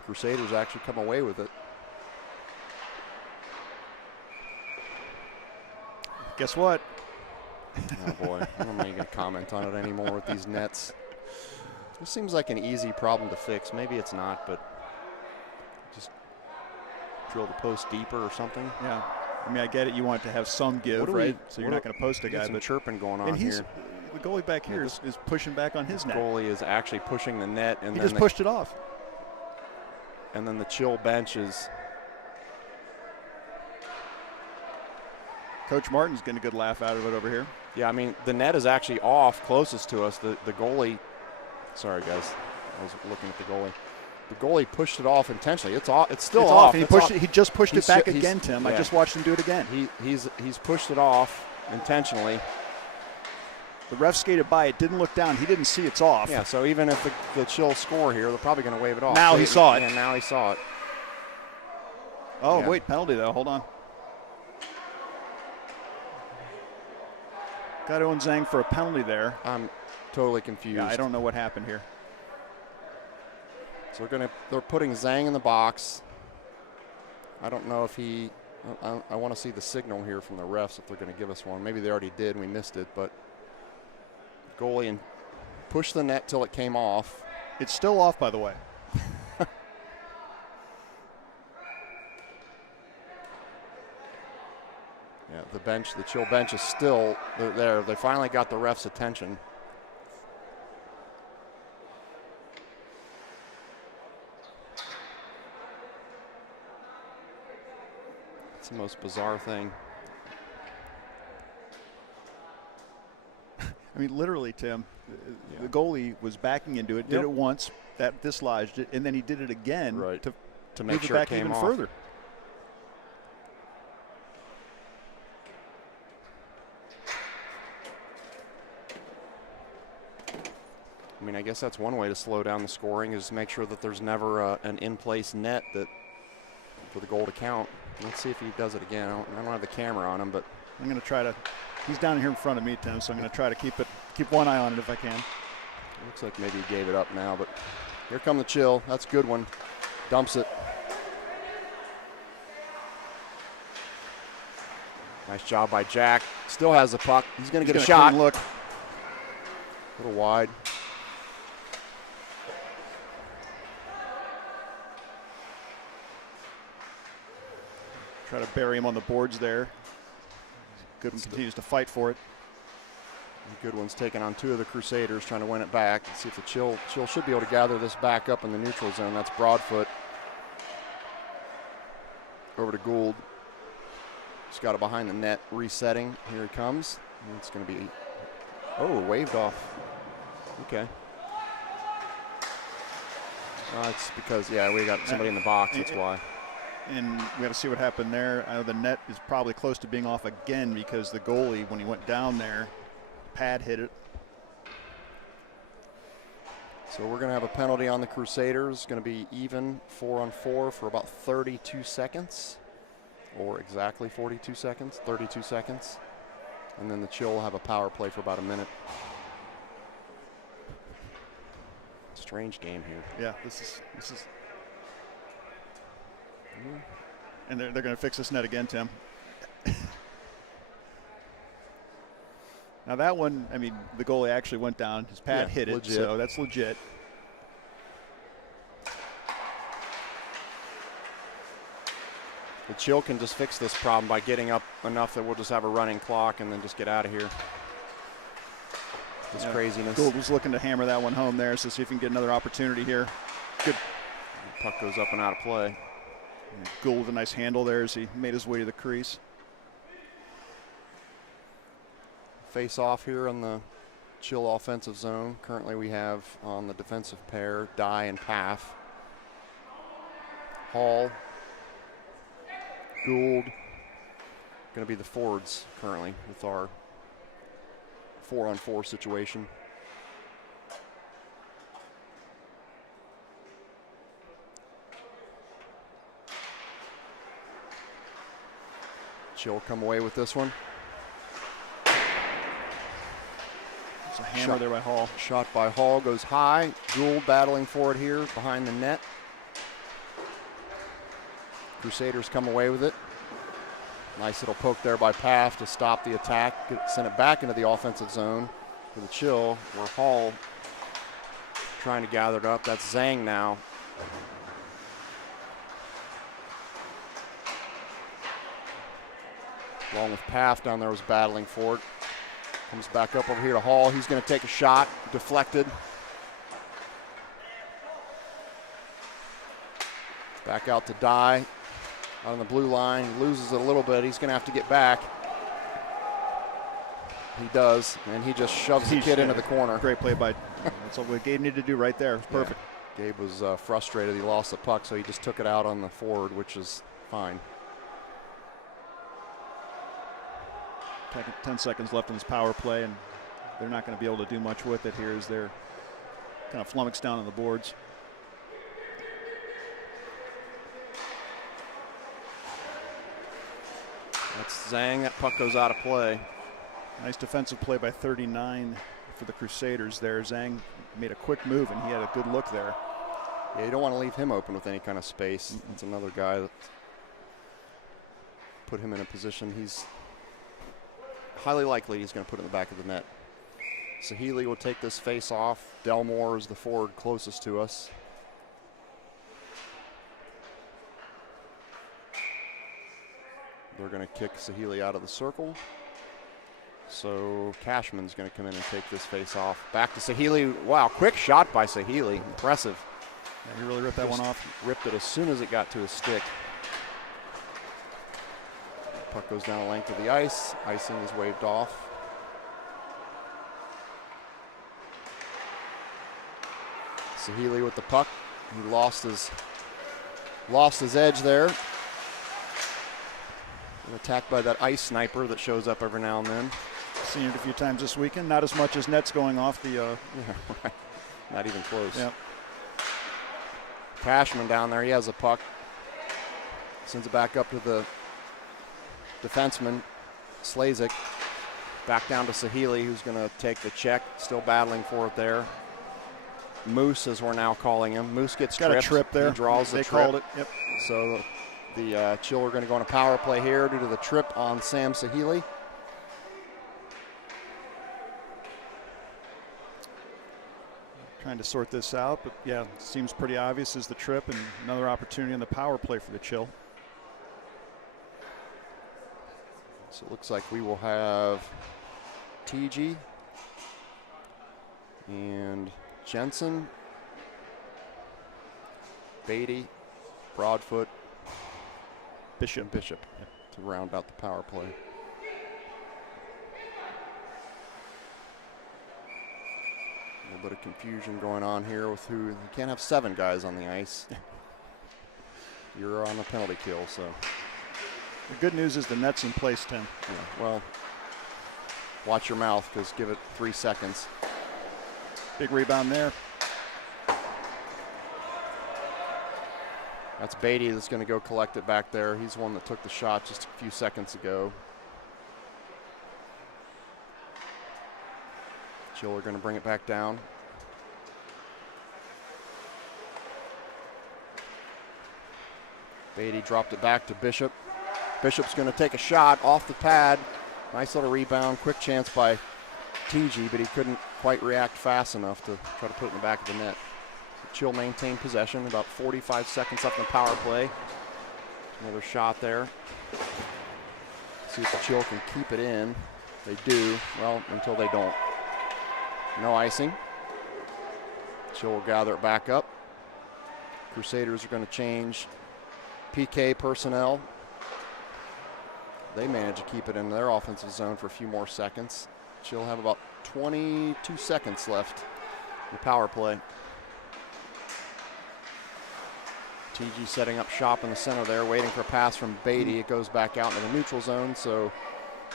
Crusaders actually come away with it. Guess what? Oh boy, I'm not even going to comment on it anymore with these nets. This seems like an easy problem to fix. Maybe it's not, but just drill the post deeper or something. Yeah. I mean, I get it. You want it to have some give, right? So you're not going to post a guy. Some but chirping going on and here. The goalie back here is pushing back on his net. The goalie is actually pushing the net. And he just pushed it off. And then the Chill bench is. Coach Martin's getting a good laugh out of it over here. Yeah, I mean, the net is actually off closest to us. The goalie, sorry guys, I was looking at the goalie. The goalie pushed it off intentionally. It's off. It's still off. He just pushed it back again, Tim. Yeah. I just watched him do it again. He's pushed it off intentionally. The ref skated by. It didn't look down. He didn't see it's off. Yeah, so even if the Chill score here, they're probably going to wave it off. Now he saw it. Yeah, now he saw it. Oh, yeah. Wait, penalty though. Hold on. Got Owen Zhang for a penalty there. I'm totally confused. Yeah, I don't know what happened here. So they're putting Zhang in the box. I don't know if I want to see the signal here from the refs if they're going to give us one. Maybe they already did and we missed it, but goalie and pushed the net till it came off. It's still off, by the way. Yeah, the Chill bench is still there. They finally got the ref's attention. It's the most bizarre thing. mean, literally, Tim, the goalie was backing into it, did it once, that dislodged it, and then he did it again to make sure it back came even off. further. I mean, I guess that's one way to slow down the scoring is make sure that there's never an in-place net for the goal to count. Let's see if he does it again. I don't have the camera on him, but I'm going to try to. He's down here in front of me, Tim, so I'm going to try to keep one eye on it if I can. Looks like maybe he gave it up now, but here come the Chill. That's a good one. Dumps it. Nice job by Jack. Still has the puck. He's going to get a shot. Look. A little wide. Try to bury him on the boards there. Goodwin continues to fight for it. Goodwin's taking on two of the Crusaders, trying to win it back. Let's see if the Chill should be able to gather this back up in the neutral zone. That's Broadfoot. Over to Gould. He's got it behind the net, resetting. Here he comes. It's going to be, waved off. Okay. It's because, we got somebody in the box, that's why. And we got to see what happened there. I know the net is probably close to being off again because the goalie, when he went down there, pad hit it. So we're going to have a penalty on the Crusaders. It's going to be even 4-on-4 for about 32 seconds, or exactly 42 seconds, 32 seconds. And then the Chill will have a power play for about a minute. Strange game here. Yeah, this is. And they're going to fix this net again, Tim. Now that one, I mean, the goalie actually went down. His pad hit it, legit. So that's legit. The Chill can just fix this problem by getting up enough that we'll just have a running clock and then just get out of here. This craziness. Gould was looking to hammer that one home there, so see if he can get another opportunity here. Good. The puck goes up and out of play. Gould with a nice handle there as he made his way to the crease. Face off here on the Chill offensive zone. Currently we have on the defensive pair, Dye and Paff. Hall, Gould, going to be the forwards currently with our 4-on-4 situation. Chill come away with this one. It's a hammer there by Hall. Shot by Hall goes high. Gould battling for it here behind the net. Crusaders come away with it. Nice little poke there by Paff to stop the attack. Send it back into the offensive zone for the Chill, where Hall trying to gather it up. That's Zhang now. Along with Paff down there was battling for it. Comes back up over here to Hall. He's going to take a shot, deflected. Back out to Dye. Out on the blue line, he loses it a little bit. He's going to have to get back. He does, and he just shoves the kid into the corner. Great play by. That's what Gabe needed to do right there. It was perfect. Yeah. Gabe was frustrated. He lost the puck, so he just took it out on the forward, which is fine. 10 seconds left in this power play, and they're not going to be able to do much with it here as they're kind of flummoxed down on the boards. That's Zhang. That puck goes out of play. Nice defensive play by 39 for the Crusaders there. Zhang made a quick move, and he had a good look there. Yeah, you don't want to leave him open with any kind of space. That's another guy that put him in a position. He's highly likely he's going to put it in the back of the net. Sahili will take this face off. Delmore is the forward closest to us. They're going to kick Sahili out of the circle. So Cashman's going to come in and take this face off. Back to Sahili. Wow, quick shot by Sahili. Impressive. Yeah, he really ripped that one off. Ripped it as soon as it got to his stick. Puck goes down the length of the ice. Icing is waved off. Sahili with the puck. He lost his edge there. And attacked by that ice sniper that shows up every now and then. Seen it a few times this weekend. Not as much as nets going off the. Yeah, right. Not even close. Yep. Cashman down there. He has a puck. Sends it back up to the defenseman, Slazik. Back down to Sahili, who's going to take the check. Still battling for it there. Moose, as we're now calling him. Moose gets got tripped. a trip there. He draws the they trip. called it. Yep. So the Chill are going to go on a power play here due to the trip on Sam Sahili. Trying to sort this out, but yeah, seems pretty obvious is the trip, and another opportunity on the power play for the Chill. So it looks like we will have TG and Jensen, Beatty, Broadfoot, Bishop to round out the power play. A little bit of confusion going on here with who. You can't have 7 guys on the ice. You're on a penalty kill, so. The good news is the net's in place, Tim. Yeah, well, watch your mouth, because give it 3 seconds. Big rebound there. That's Beatty that's going to go collect it back there. He's the one that took the shot just a few seconds ago. Chill are going to bring it back down. Beatty dropped it back to Bishop. Bishop's going to take a shot off the pad. Nice little rebound, quick chance by TG, but he couldn't quite react fast enough to try to put it in the back of the net. Chill maintained possession, about 45 seconds left in the power play. Another shot there. See if the Chill can keep it in. They do, well, until they don't. No icing. Chill will gather it back up. Crusaders are going to change PK personnel. They manage to keep it in their offensive zone for a few more seconds. Chill have about 22 seconds left in the power play. TG setting up shop in the center there, waiting for a pass from Beatty. It goes back out into the neutral zone, so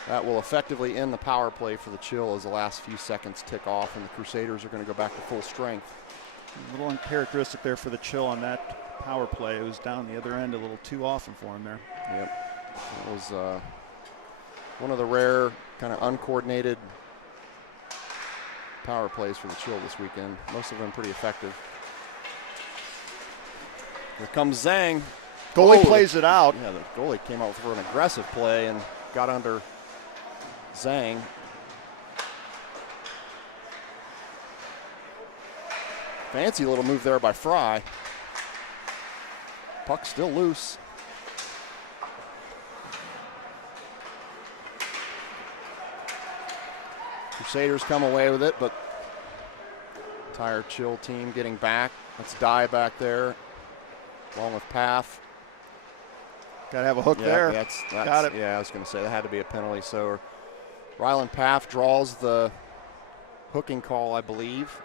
that will effectively end the power play for the Chill as the last few seconds tick off, and the Crusaders are going to go back to full strength. A little uncharacteristic there for the Chill on that power play. It was down the other end a little too often for him there. Yep. It was one of the rare kind of uncoordinated power plays for the Chill this weekend. Most of them pretty effective. Here comes Zhang. Goalie plays it out. Yeah, the goalie came out for an aggressive play and got under Zhang. Fancy little move there by Fry. Puck still loose. Crusaders come away with it, but entire Chill team getting back. That's Dye back there, along with Paff. Got to have a hook there. That's, got it. Yeah, I was going to say that had to be a penalty. So Ryland Paff draws the hooking call, I believe.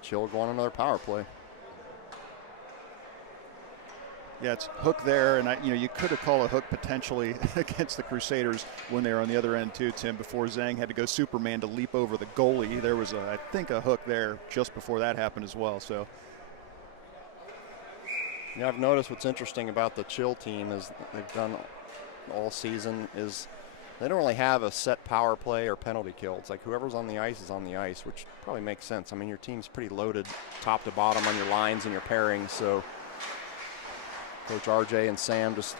Chill going another power play. Yeah, it's hook there, and you could have called a hook potentially against the Crusaders when they were on the other end too, Tim, before Zhang had to go Superman to leap over the goalie. There was, I think, a hook there just before that happened as well. So, yeah, I've noticed what's interesting about the Chill team is they've done all season is they don't really have a set power play or penalty kill. It's like whoever's on the ice is on the ice, which probably makes sense. I mean, your team's pretty loaded top to bottom on your lines and your pairings, so Coach RJ and Sam just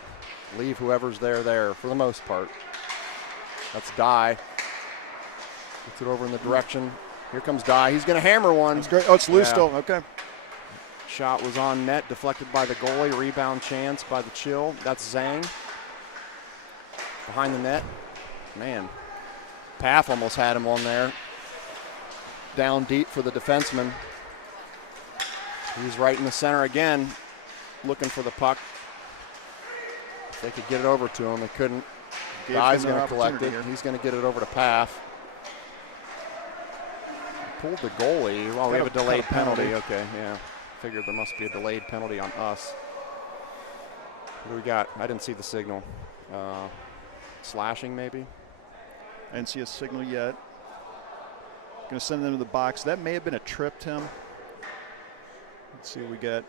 leave whoever's there for the most part. That's Dye. Gets it over in the direction. Here comes Dye. He's going to hammer one. That's great. Oh, it's loose still. Okay. Shot was on net, deflected by the goalie. Rebound chance by the Chill. That's Zhang. Behind the net. Man, Paff almost had him on there. Down deep for the defenseman. He's right in the center again, looking for the puck. If they could get it over to him, they couldn't. Guy's going to collect it. Here. He's going to get it over to Paff. pulled the goalie. Well, we have a Got delayed a penalty. penalty. Okay, yeah. Figured there must be a delayed penalty on us. What do we got? I didn't see the signal. Slashing, maybe? I didn't see a signal yet. Going to send them to the box. That may have been a trip, Tim. Let's see what we get.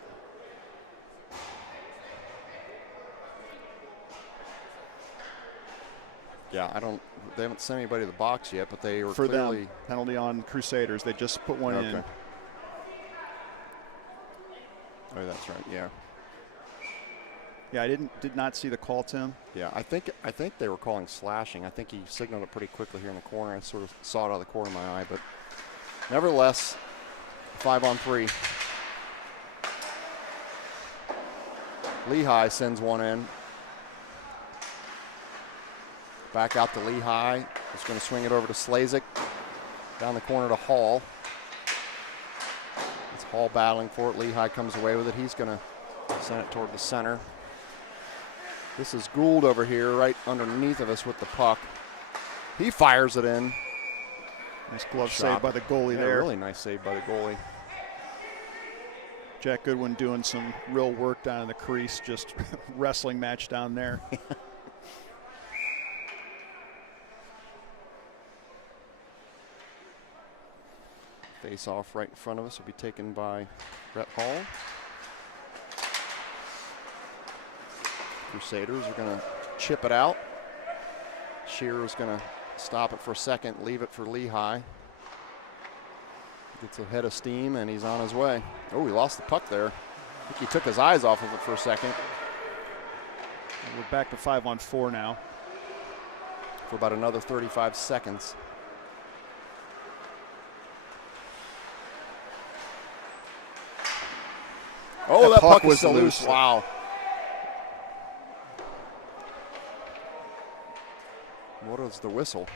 Yeah, they haven't sent anybody to the box yet, but they were For clearly. them, penalty on Crusaders. They just put one in. Oh, that's right, yeah. Yeah, I did not see the call, Tim. Yeah, I think they were calling slashing. I think he signaled it pretty quickly here in the corner. I sort of saw it out of the corner of my eye, but nevertheless, 5-on-3. Lehigh sends one in. Back out to Lehigh. He's going to swing it over to Slazik. Down the corner to Hall. It's Hall battling for it. Lehigh comes away with it. He's going to send it toward the center. This is Gould over here right underneath of us with the puck. He fires it in. Nice glove save by the goalie there. Really nice save by the goalie. Jack Goodwin doing some real work down in the crease, just wrestling match down there. Face off right in front of us will be taken by Brett Hall. Crusaders are going to chip it out. Shearer's going to stop it for a second, leave it for Lehigh. Gets a head of steam, and he's on his way. Oh, he lost the puck there. I think he took his eyes off of it for a second. And we're back to 5-on-4 now. For about another 35 seconds. Oh, that puck was still loose. Wow. What was the whistle?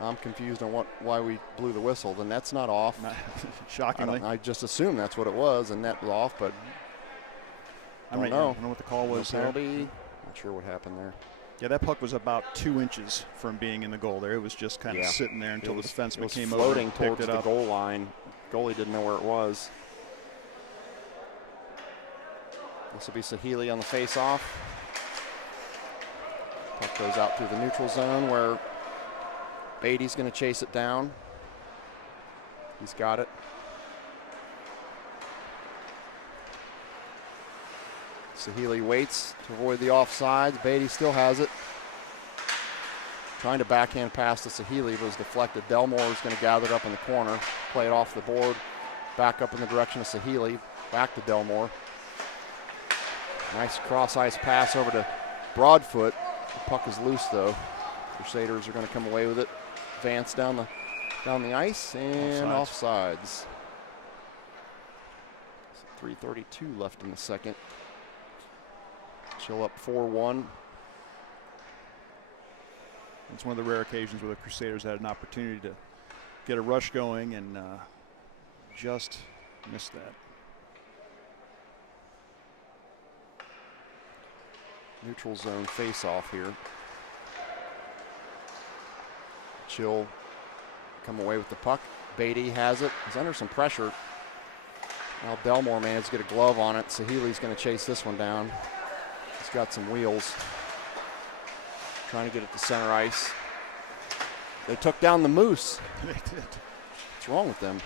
I'm confused on why we blew the whistle. The net's not off. Shockingly. I just assumed that's what it was, and net was off, but I don't know. I don't know what the call was there. Penalty. Not sure what happened there. Yeah, that puck was about 2 inches from being in the goal there. It was just kind of sitting there until the defenseman came over floating and picked towards it up. the goal line. Goalie didn't know where it was. This will be Sahili on the face-off. Puck goes out through the neutral zone where Beatty's going to chase it down. He's got it. Sahili waits to avoid the offsides. Beatty still has it. Trying to backhand pass to Sahili, but was deflected. Delmore is going to gather it up in the corner, play it off the board, back up in the direction of Sahili, back to Delmore. Nice cross-ice pass over to Broadfoot. The puck is loose, though. Crusaders are going to come away with it. Vance down the ice and offsides. 3:32 left in the second. Chill up 4-1. It's one of the rare occasions where the Crusaders had an opportunity to get a rush going and just missed that. Neutral zone face-off here. Chill come away with the puck. Beatty has it. He's under some pressure. Now Delmore managed to get a glove on it. Sahili's going to chase this one down. He's got some wheels. Trying to get it to center ice. They took down the Moose. They did. What's wrong with them?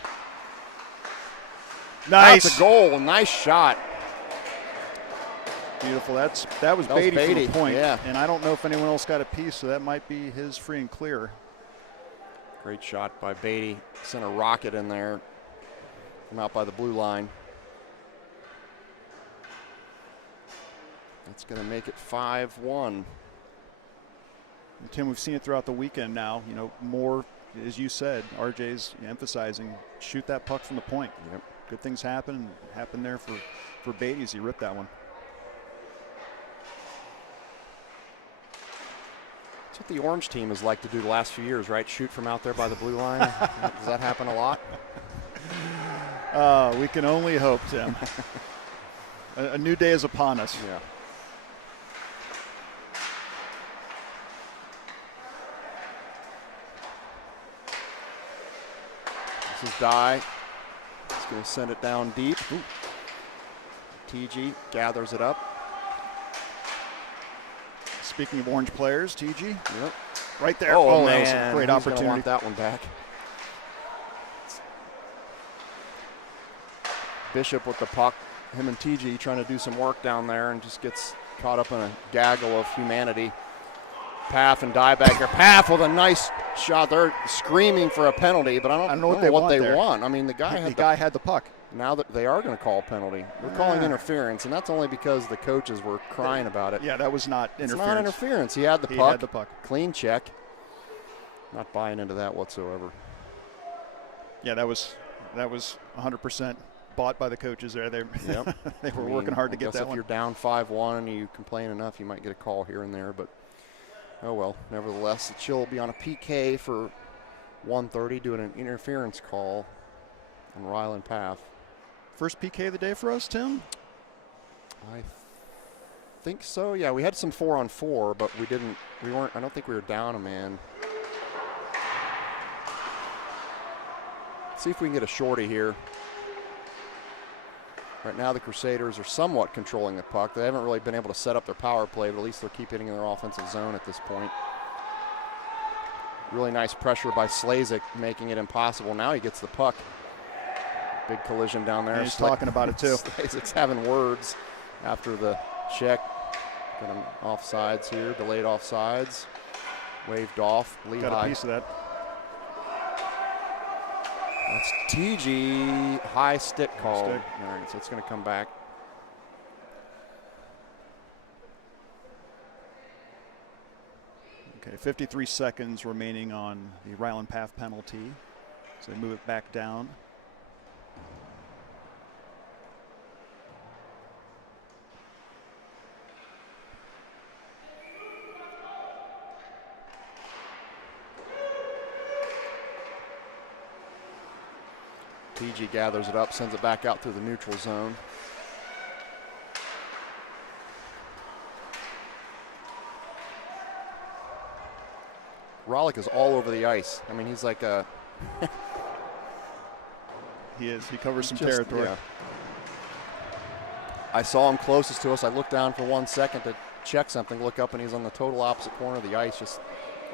Nice. That's a goal. Nice shot. Beautiful. That was Beatty for the point. Yeah. And I don't know if anyone else got a piece, so that might be his free and clear. Great shot by Beatty. Sent a rocket in there. Come out by the blue line. That's going to make it 5-1. And Tim, we've seen it throughout the weekend now. You know, more, as you said, RJ's emphasizing, shoot that puck from the point. Yep. Good things happen there for Beatty as he ripped that one. That's what the Orange team has liked to do the last few years, right? Shoot from out there by the blue line. Does that happen a lot? We can only hope, Tim. A new day is upon us. Yeah. This is Dye. He's going to send it down deep. Ooh. TG gathers it up. Speaking of Orange players, TG. Yep. Right there. Oh, man. That was a great opportunity. Want that one back. Bishop with the puck. Him and TG trying to do some work down there and just gets caught up in a gaggle of humanity. Paff and Dye back here. Paff with a nice shot. They're screaming for a penalty, but I don't know what they want. I mean, the guy had the puck. Now that they are going to call a penalty. They're calling interference, and that's only because the coaches were crying about it. Yeah, that was not interference. It's not interference. He had the puck. He had the puck. Clean check. Not buying into that whatsoever. Yeah, that was 100% bought by the coaches there. They were working hard to get that one. If you're down 5-1 and you complain enough, you might get a call here and there. But, oh well, nevertheless, the Chill will be on a PK for 1:30 doing an interference call on Ryland Paff. First PK of the day for us, Tim? I think so. Yeah, we had some 4-on-4, but I don't think we were down a man. Let's see if we can get a shorty here. Right now the Crusaders are somewhat controlling the puck. They haven't really been able to set up their power play, but at least they're keeping it in their offensive zone at this point. Really nice pressure by Slazik, making it impossible. Now he gets the puck. Big collision down there. And he's talking about it too. Slazik's having words after the check. Got him offsides here, delayed offsides. Waved off. Lehigh. Got a piece of that. That's TG, high stick call. All right, so it's going to come back. Okay, 53 seconds remaining on the Ryland Paff penalty. So they move it back down. TG gathers it up, sends it back out through the neutral zone. Rollick is all over the ice. I mean, he's like a... He is. He covers some territory. Yeah. I saw him closest to us. I looked down for 1 second to check something, look up, and he's on the total opposite corner of the ice, just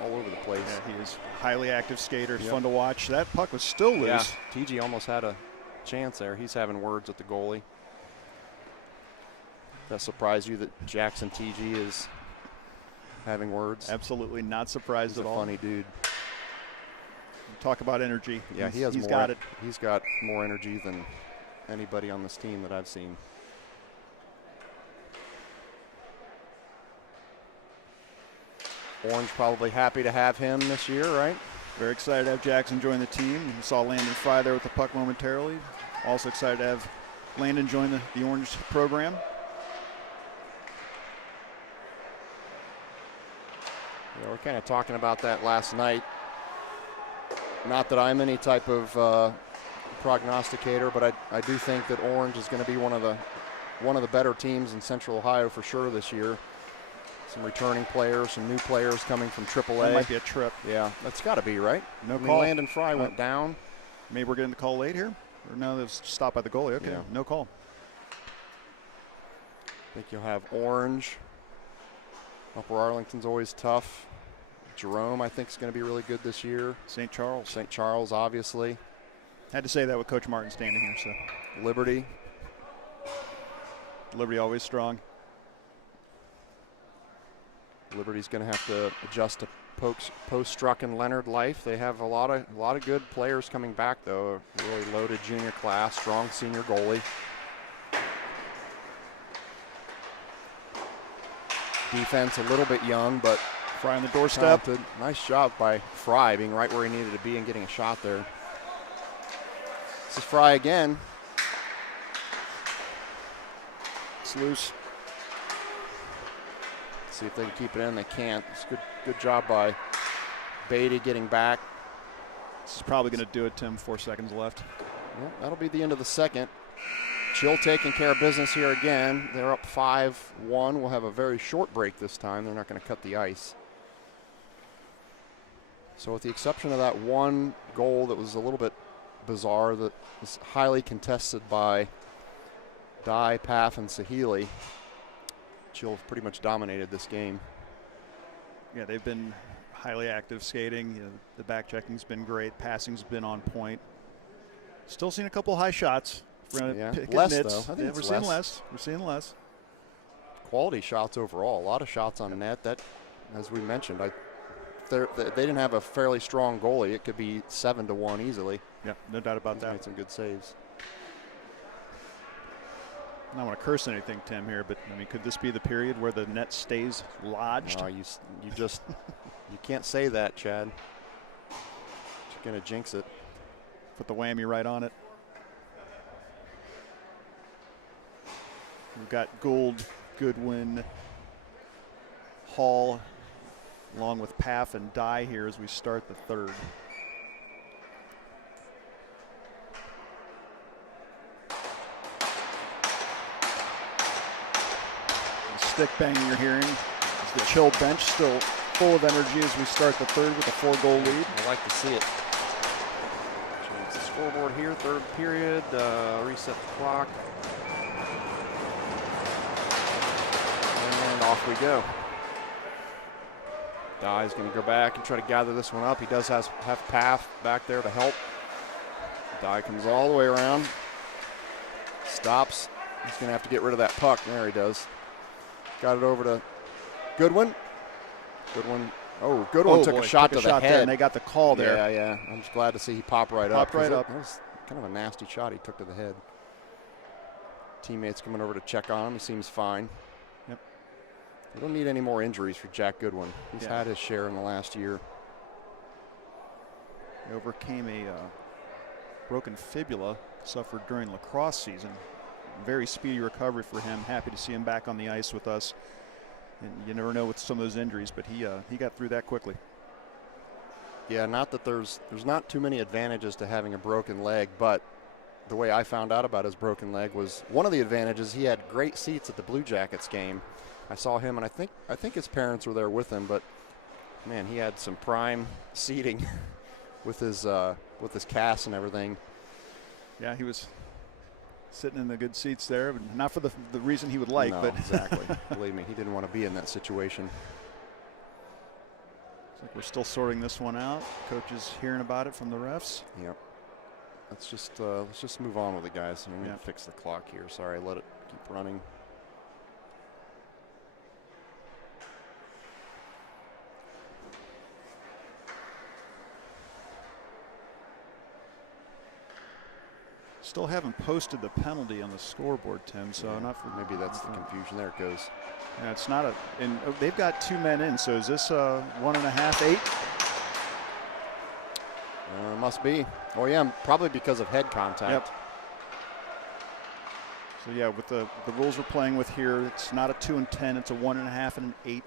all over the place. Yeah, he is highly active skater. Fun to watch. That puck was still loose. Yeah, TG almost had a chance there. He's having words with the goalie. That surprised you that Jackson TG is having words? Absolutely not surprised at all. He's a funny dude. Talk about energy. Yeah, he's got it. He's got more energy than anybody on this team that I've seen. Orange probably happy to have him this year, right? Very excited to have Jackson join the team. We saw Landon Fry there with the puck momentarily. Also excited to have Landon join the Orange program. Yeah, we're kind of talking about that last night. Not that I'm any type of prognosticator, but I do think that Orange is going to be one of the better teams in Central Ohio for sure this year. Some returning players, some new players coming from AAA. That might be a trip. Yeah, that's got to be, right? No call. Landon Fry went down. Maybe we're getting the call late here? Or no, it was stopped by the goalie. Okay, no call. I think you'll have Orange. Upper Arlington's always tough. Jerome, I think, is going to be really good this year. St. Charles. St. Charles, obviously. Had to say that with Coach Martin standing here. So Liberty. Liberty always strong. Liberty's going to have to adjust to post-Struck and Leonard life. They have a lot of good players coming back, though. A really loaded junior class, strong senior goalie. Defense a little bit young, but Fry on the doorstep. Talented. Nice job by Fry being right where he needed to be and getting a shot there. This is Fry again. It's loose. See if they can keep it in. They can't. It's good job by Beatty getting back. This is probably going to do it, Tim. 4 seconds left. Well, that'll be the end of the second. Chill taking care of business here again. They're up 5-1. We'll have a very short break this time. They're not going to cut the ice. So with the exception of that one goal that was a little bit bizarre that was highly contested by Dye, Paff, and Sahili. Chill pretty much dominated this game. Yeah, they've been highly active skating. You know, the back checking's been great. Passing's been on point. Still seeing a couple high shots. Yeah, less though. I think yeah, we're seeing less. We're seeing less. Quality shots overall. A lot of shots on net. That, as we mentioned, they didn't have a fairly strong goalie. It could be 7-1 easily. Yeah, no doubt about that. Made some good saves. I don't want to curse anything, Tim, here, but I mean, could this be the period where the net stays lodged? No, you just you can't say that, Chad. You're gonna jinx it. Put the whammy right on it. We've got Gould, Goodwin, Hall, along with Paff and Dye here as we start the third. The stick banging you're hearing is the Chill bench still full of energy as we start the third with a 4-goal lead. I like to see it. Change the scoreboard here, third period, reset the clock. And off we go. Dye's going to go back and try to gather this one up. He does have Paff back there to help. Dye comes all the way around. Stops. He's going to have to get rid of that puck. There he does. Got it over to Goodwin. Goodwin took a shot to the head. And they got the call there. Yeah, yeah. I'm just glad to see he popped right up. Popped right up. That was kind of a nasty shot he took to the head. Teammates coming over to check on him. He seems fine. Yep. We don't need any more injuries for Jack Goodwin. He's had his share in the last year. He overcame a broken fibula suffered during lacrosse season. Very speedy recovery for him. Happy to see him back on the ice with us. And you never know with some of those injuries, but he got through that quickly. Yeah, not that there's not too many advantages to having a broken leg, but the way I found out about his broken leg was one of the advantages. He had great seats at the Blue Jackets game. I saw him, and I think his parents were there with him, but man, he had some prime seating with his cast and everything. Yeah, he was sitting in the good seats there, but not for the reason he would like. No, but exactly. Believe me, he didn't want to be in that situation. Looks like we're still sorting this one out. Coach is hearing about it from the refs. Yep. Let's just move on with it, guys. I'm gonna fix the clock here. Sorry, let it keep running. Still haven't posted the penalty on the scoreboard, Tim. So not for maybe that's the confusion. There it goes. Yeah, it's not and they've got 2 men in. So is this 1.5, 8? Must be. Oh yeah, probably because of head contact. Yep. So yeah, with the rules we're playing with here, it's not a 2 and 10. It's a 1.5 and an 8.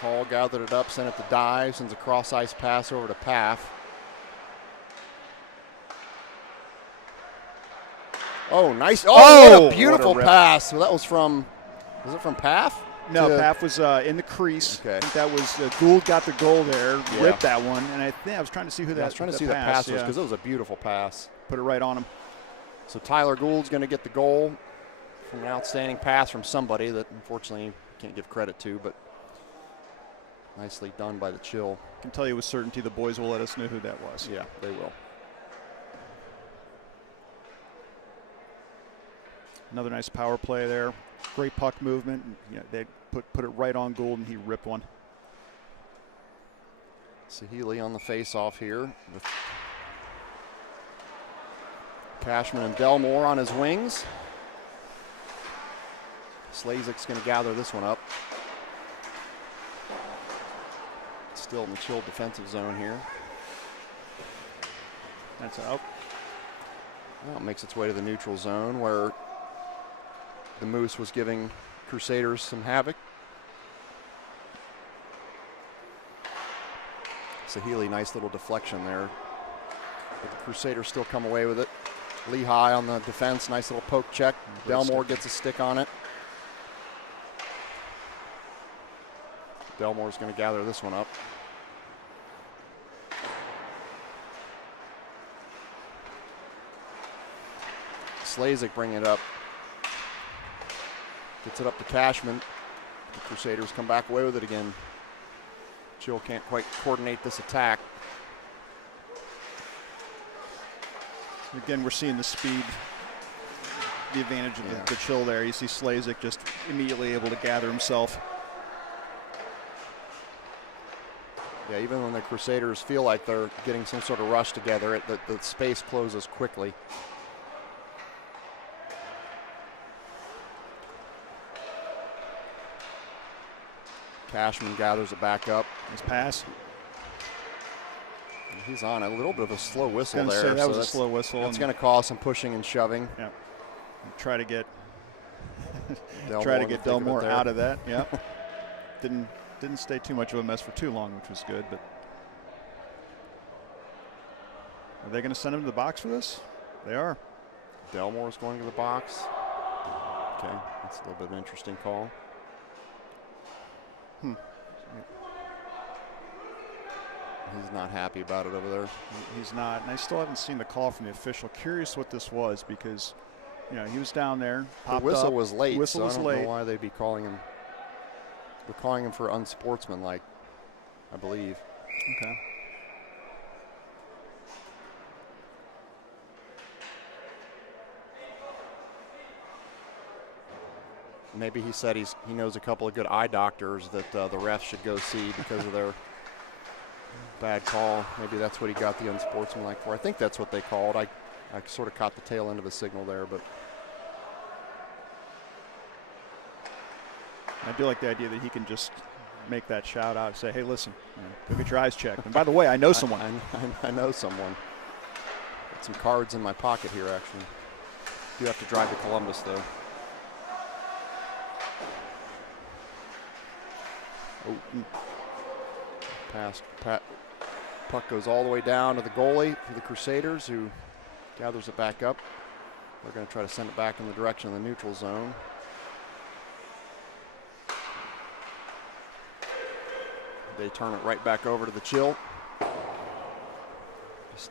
Hall gathered it up, sent it to Dye, sends a cross-ice pass over to Paff. Oh, nice. Oh, what a beautiful pass. Well, that was it from Paff? No, Paff was in the crease. Okay. I think that was, Gould got the goal there, ripped that one, and I was trying to see who that I was trying to see that pass was because it was a beautiful pass. Put it right on him. So Tyler Gould's going to get the goal from an outstanding pass from somebody that unfortunately you can't give credit to, but nicely done by the Chill. I can tell you with certainty the boys will let us know who that was. Yeah, they will. Another nice power play there. Great puck movement. Yeah, they put it right on Gould, and he ripped one. Sahili on the face-off here with Cashman and Delmore on his wings. Slazik's going to gather this one up. Still in the Chill defensive zone here. That's out. Well, it makes its way to the neutral zone where the Moose was giving Crusaders some havoc. Sahili, nice little deflection there. But the Crusaders still come away with it. Lehigh on the defense, nice little poke check. Delmore gets a stick on it. Delmore's going to gather this one up. Slazik bringing it up. Gets it up to Cashman. The Crusaders come back away with it again. Chill can't quite coordinate this attack. Again, we're seeing the speed, the advantage of the Chill there. You see Slazik just immediately able to gather himself. Yeah, even when the Crusaders feel like they're getting some sort of rush together, the space closes quickly. Cashman gathers it back up. His pass. He's on a little bit of a slow whistle there. Say that was a slow whistle. That's going to cause some pushing and shoving. Yeah. Try to get Delmore out of that. Yeah. Didn't stay too much of a mess for too long, which was good. But are they going to send him to the box for this? They are. Delmore's going to the box. Okay, that's a little bit of an interesting call. He's not happy about it over there. He's not, and I still haven't seen the call from the official. Curious what this was, because he was down there. The whistle up, was late, whistle so was I don't late. know why they'd be calling him. They're calling him for unsportsmanlike, I believe. Okay. Maybe he said he knows a couple of good eye doctors that the refs should go see because of their bad call. Maybe that's what he got the unsportsmanlike for. I think that's what they called. I sort of caught the tail end of the signal there, but I do like the idea that he can just make that shout out and say, hey, listen, go get your eyes checked. And by the way, I know someone. I know someone. Got some cards in my pocket here, actually. Do have to drive to Columbus, though. Puck goes all the way down to the goalie for the Crusaders, who gathers it back up. They're going to try to send it back in the direction of the neutral zone. They turn it right back over to the Chill. Just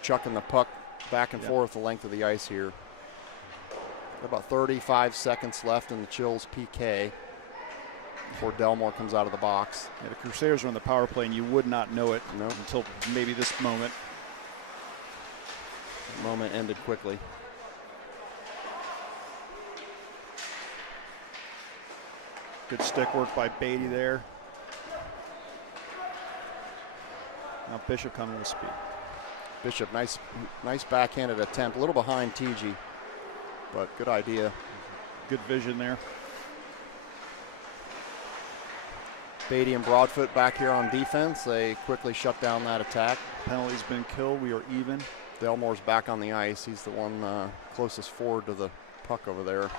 chucking the puck back and forth the length of the ice here. About 35 seconds left in the Chill's PK before Delmore comes out of the box. Yeah, the Crusaders are on the power play, and you would not know it until maybe this moment. The moment ended quickly. Good stick work by Beatty there. Now Bishop coming with speed. Bishop, nice backhanded attempt. A little behind TG, but good idea. Good vision there. Beatty and Broadfoot back here on defense. They quickly shut down that attack. Penalty's been killed. We are even. Delmore's back on the ice. He's the one closest forward to the puck over there,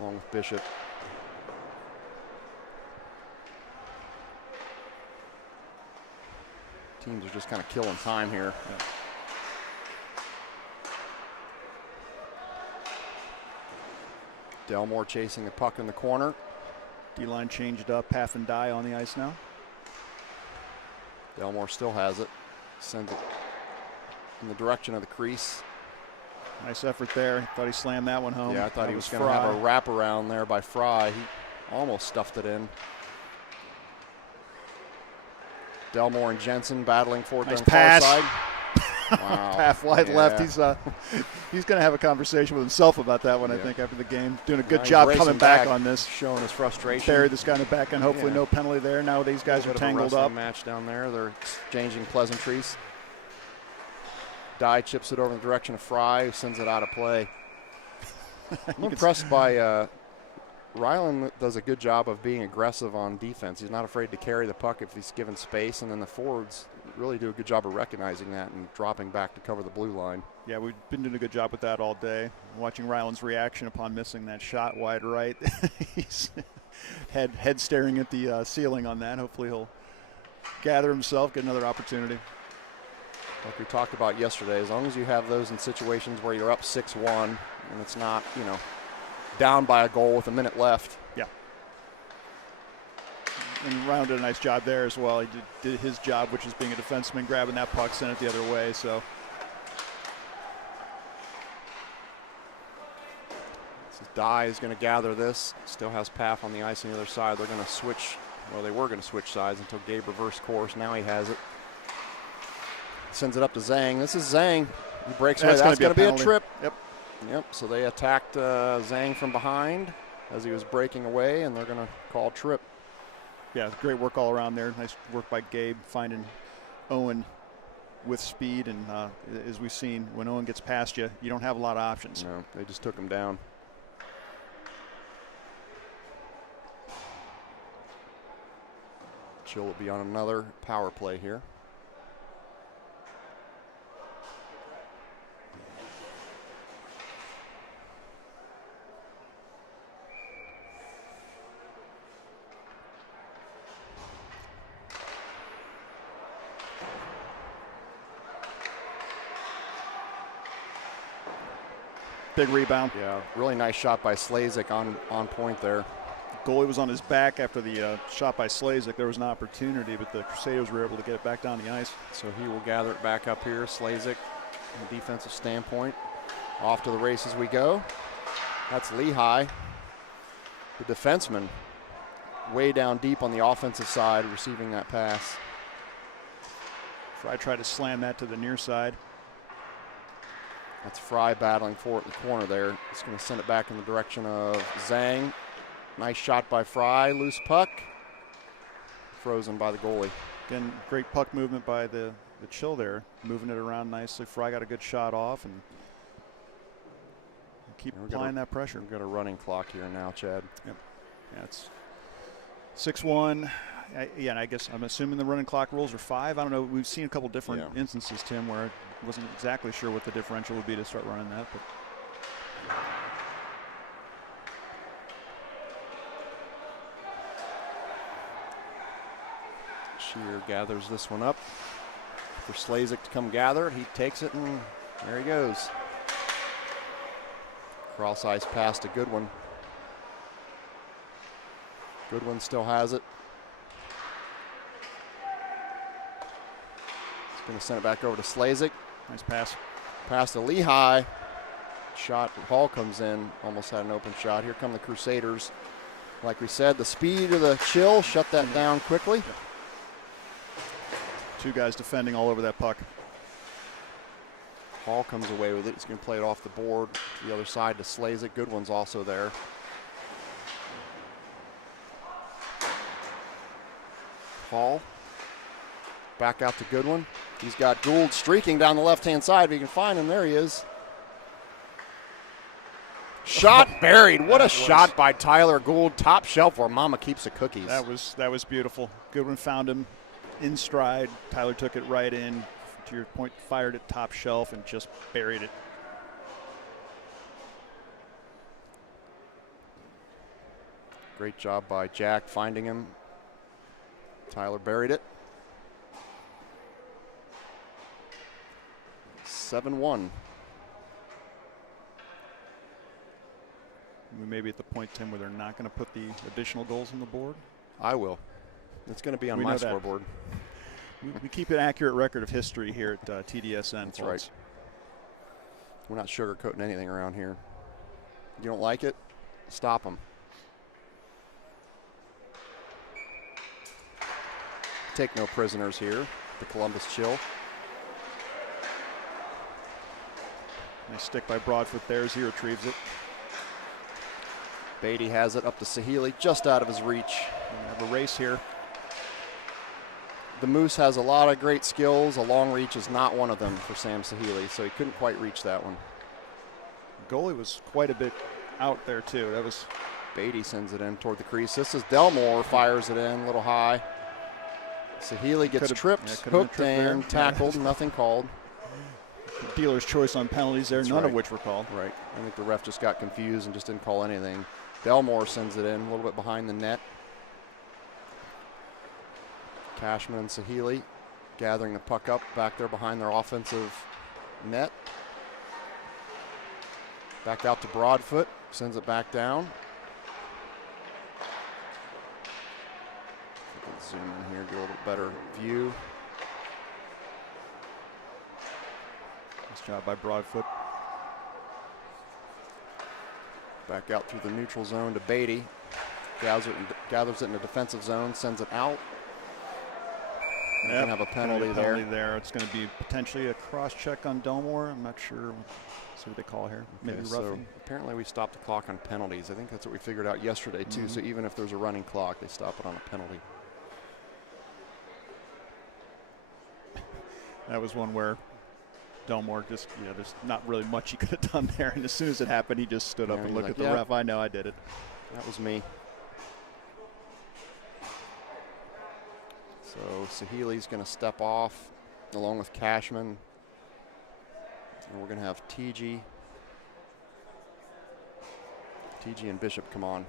along with Bishop. Teams are just kind of killing time here. Yeah. Delmore chasing the puck in the corner. D-line changed up. Half and Die on the ice now. Delmore still has it. Sends it in the direction of the crease. Nice effort there. Thought he slammed that one home. Yeah, I thought he was going to have a wraparound there by Fry. He almost stuffed it in. Delmore and Jensen battling for it on the far side. Wow. Half wide left. He's going to have a conversation with himself about that one, I think, after the game. Doing a good job coming back on this. Showing his frustration. Buried this guy in the back end. Hopefully no penalty there. Now these guys are tangled up. Match down there. They're exchanging pleasantries. Dye chips it over in the direction of Fry, who sends it out of play. I'm impressed by Ryland. Does a good job of being aggressive on defense. He's not afraid to carry the puck if he's given space, and then the forwards really do a good job of recognizing that and dropping back to cover the blue line. Yeah, we've been doing a good job with that all day. Watching Ryland's reaction upon missing that shot wide right. He's head staring at the ceiling on that. Hopefully he'll gather himself, get another opportunity. Like we talked about yesterday, as long as you have those in situations where you're up 6-1 and it's not, down by a goal with a minute left. Yeah. And Ryan did a nice job there as well. He did his job, which is being a defenseman, grabbing that puck, sent it the other way. So Dye is going to gather this. Still has Paff on the ice on the other side. They're going to switch. Well, they were going to switch sides until Gabe reversed course. Now he has it. Sends it up to Zhang. This is Zhang. He breaks away. That's going to be a trip. Yep. So they attacked Zhang from behind as he was breaking away, and they're going to call trip. Yeah, great work all around there. Nice work by Gabe finding Owen with speed. And as we've seen, when Owen gets past you, you don't have a lot of options. No, they just took him down. Chill will be on another power play here. Big rebound. Yeah, really nice shot by Slazek on point there. Goalie was on his back after the shot by Slazek. There was an opportunity, but the Crusaders were able to get it back down the ice. So he will gather it back up here. Slazek, from a defensive standpoint. Off to the races we go. That's Lehigh, the defenseman, way down deep on the offensive side, receiving that pass. Fry tried to slam that to the near side. That's Fry battling for it in the corner there. It's going to send it back in the direction of Zhang. Nice shot by Fry, loose puck. Frozen by the goalie. Again, great puck movement by the Chill there, moving it around nicely. Fry got a good shot off and keep applying that pressure. We've got a running clock here now, Chad. Yep. Yeah, it's 6-1. Yeah, and I guess I'm assuming the running clock rules are 5. I don't know. We've seen a couple different instances, Tim, where I wasn't exactly sure what the differential would be to start running that, but. Shear gathers this one up for Slazek to come gather it. He takes it, and there he goes. Cross ice pass to Goodwin. Goodwin still has it. He's going to send it back over to Slazek. Nice pass. Pass to Lehigh. Shot, Hall comes in, almost had an open shot. Here come the Crusaders. Like we said, the speed of the Chill shut that down quickly. Yep. Two guys defending all over that puck. Hall comes away with it. He's going to play it off the board to the other side to Slazek. Goodwin's also there. Hall back out to Goodwin. He's got Gould streaking down the left-hand side. If he can find him, there he is. Shot buried. What a shot by Tyler Gould. Top shelf where Mama keeps the cookies. That was beautiful. Goodwin found him in stride. Tyler took it right in. To your point, fired it top shelf and just buried it. Great job by Jack finding him. Tyler buried it. 7-1. We may be at the point, Tim, where they're not going to put the additional goals on the board. I will. It's going to be on my scoreboard. We keep an accurate record of history here at TDSN. That's right. We're not sugarcoating anything around here. You don't like it? Stop them. Take no prisoners here. The Columbus Chill. Nice stick by Broadfoot there as he retrieves it. Beatty has it up to Sahili, just out of his reach. We have a race here. The Moose has a lot of great skills. A long reach is not one of them for Sam Sahili, so he couldn't quite reach that one. Goalie was quite a bit out there, too. That was Beatty sends it in toward the crease. This is Delmore, fires it in a little high. Sahili gets tripped, hooked, and tackled. Nothing called. Dealer's choice on penalties there, none of which were called. Right. I think the ref just got confused and just didn't call anything. Delmore sends it in a little bit behind the net. Cashman and Sahili gathering the puck up back there behind their offensive net. Back out to Broadfoot, sends it back down. zoom in here, get a little better view. Nice job by Broadfoot. Back out through the neutral zone to Beatty. Gathers it in the defensive zone, sends it out. We're going to have a penalty there. It's going to be potentially a cross-check on Delmore. I'm not sure. See what they call here. Maybe roughing. So apparently we stopped the clock on penalties. I think that's what we figured out yesterday, too. So even if there's a running clock, they stop it on a penalty. That was one where Delmore just, there's not really much he could have done there. And as soon as it happened, he just stood up and looked at the ref. I know I did it. That was me. So Sahili's going to step off along with Cashman. And we're going to have TG and Bishop come on.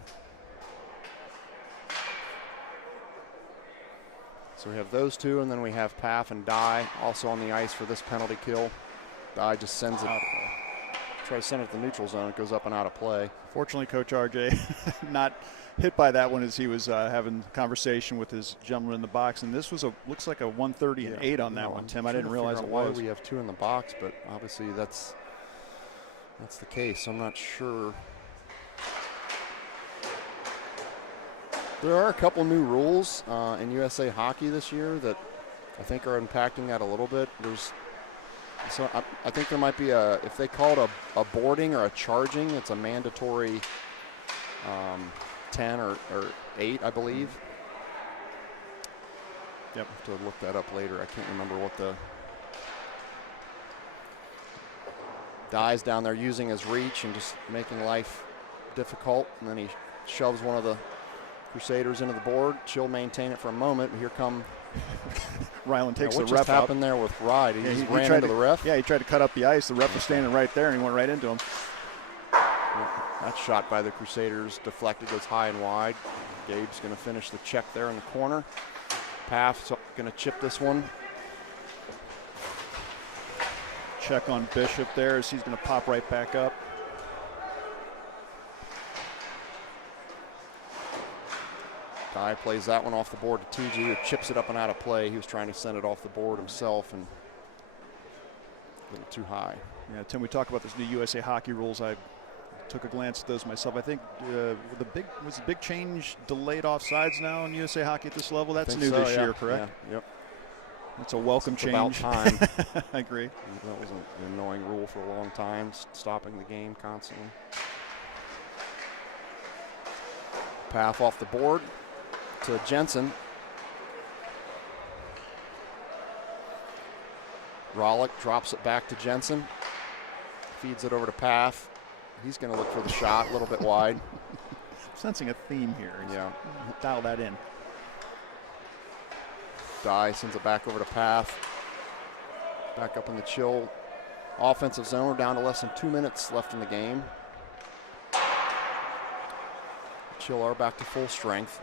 So we have those two, and then we have Paff and Dye also on the ice for this penalty kill. Dye just sends it. Try to send it to the neutral zone. It goes up and out of play. Fortunately, Coach RJ not hit by that one as he was having a conversation with his gentleman in the box. And this was looks like a 130 and 8 on that one, Tim. I didn't realize it was. We have two in the box, but obviously that's the case. I'm not sure. There are a couple new rules in USA Hockey this year that I think are impacting that a little bit. So I think there might be if they call it a boarding or a charging, it's a mandatory 10 or 8, I believe. Yep. I have to look that up later. I can't remember what the Dye's down there using his reach and just making life difficult, and then he shoves one of the Crusaders into the board. She'll maintain it for a moment, but here come Ryland takes the what ref just happened there with Ride? He just ran into the ref? Yeah, he tried to cut up the ice. The ref was standing right there, and he went right into him. That shot by the Crusaders deflected, goes high and wide. Gabe's going to finish the check there in the corner. Paff's going to chip this one. Check on Bishop there as he's going to pop right back up. Dye plays that one off the board to TG, who chips it up and out of play. He was trying to send it off the board himself and a little too high. Yeah, Tim, we talked about this new USA Hockey rules. I took a glance at those myself. I think the big change delayed offsides now in USA Hockey at this level. That's new this year, correct? Yeah, yep. That's a welcome change. About time. I agree. That was an annoying rule for a long time, stopping the game constantly. Paff off the board to Jensen. Rollick drops it back to Jensen. Feeds it over to Paff. He's going to look for the shot, a little bit wide. Sensing a theme here. Yeah. Dial that in. Dye sends it back over to Paff. Back up in the chill offensive zone. We're down to less than 2 minutes left in the game. Chill are back to full strength.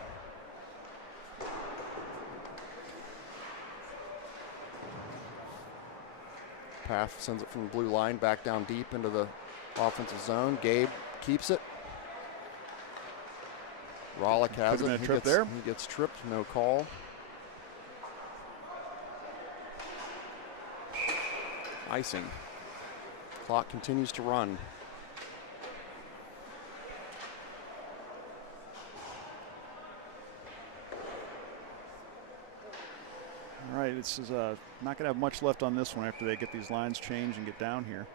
Paff sends it from the blue line back down deep into the offensive zone. Gabe keeps it. Rollick has it. He gets tripped, no call. Icing. Clock continues to run. All right, this is not going to have much left on this one after they get these lines changed and get down here.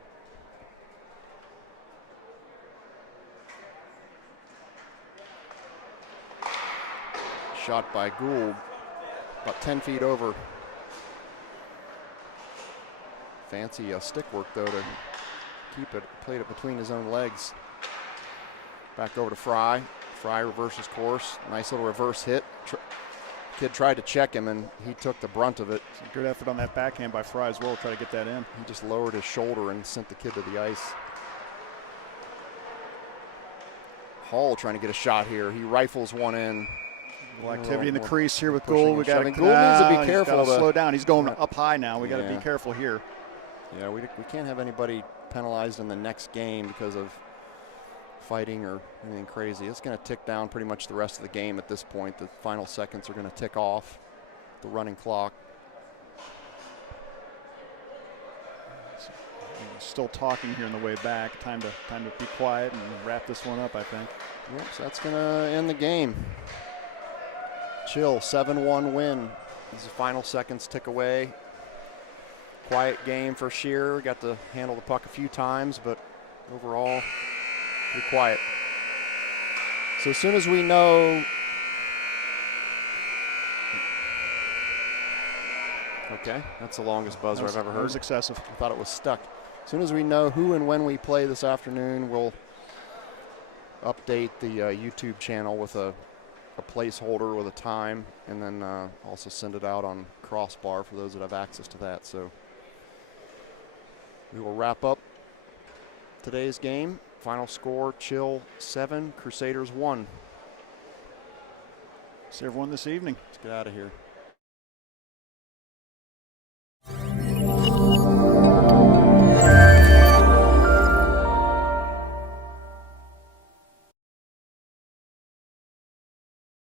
Shot by Gould, about 10 feet over. Fancy stick work, though, to keep it. Played it between his own legs. Back over to Fry. Fry reverses course. Nice little reverse hit. Kid tried to check him, and he took the brunt of it. Good effort on that backhand by Fry as well to try to get that in. He just lowered his shoulder and sent the kid to the ice. Hall trying to get a shot here. He rifles one in. Well, activity in the crease here with Gould. We got Gould needs to be careful. Slow down. He's going up high now. We got to be careful here. Yeah, we can't have anybody penalized in the next game because of fighting or anything crazy. It's going to tick down pretty much the rest of the game at this point. The final seconds are going to tick off the running clock. Still talking here on the way back. Time to be quiet and wrap this one up, I think. Yep, so that's going to end the game. Chill, 7-1 win. These final seconds tick away. Quiet game for Shearer. Got to handle the puck a few times, but overall, pretty quiet. So as soon as we know, okay, that's the longest buzzer I've ever heard. That was excessive. I thought it was stuck. As soon as we know who and when we play this afternoon, we'll update the YouTube channel with a placeholder with a time, and then also send it out on Crossbar for those that have access to that. So we will wrap up today's game. Final score, Chill 7, Crusaders 1. See everyone this evening. Let's get out of here.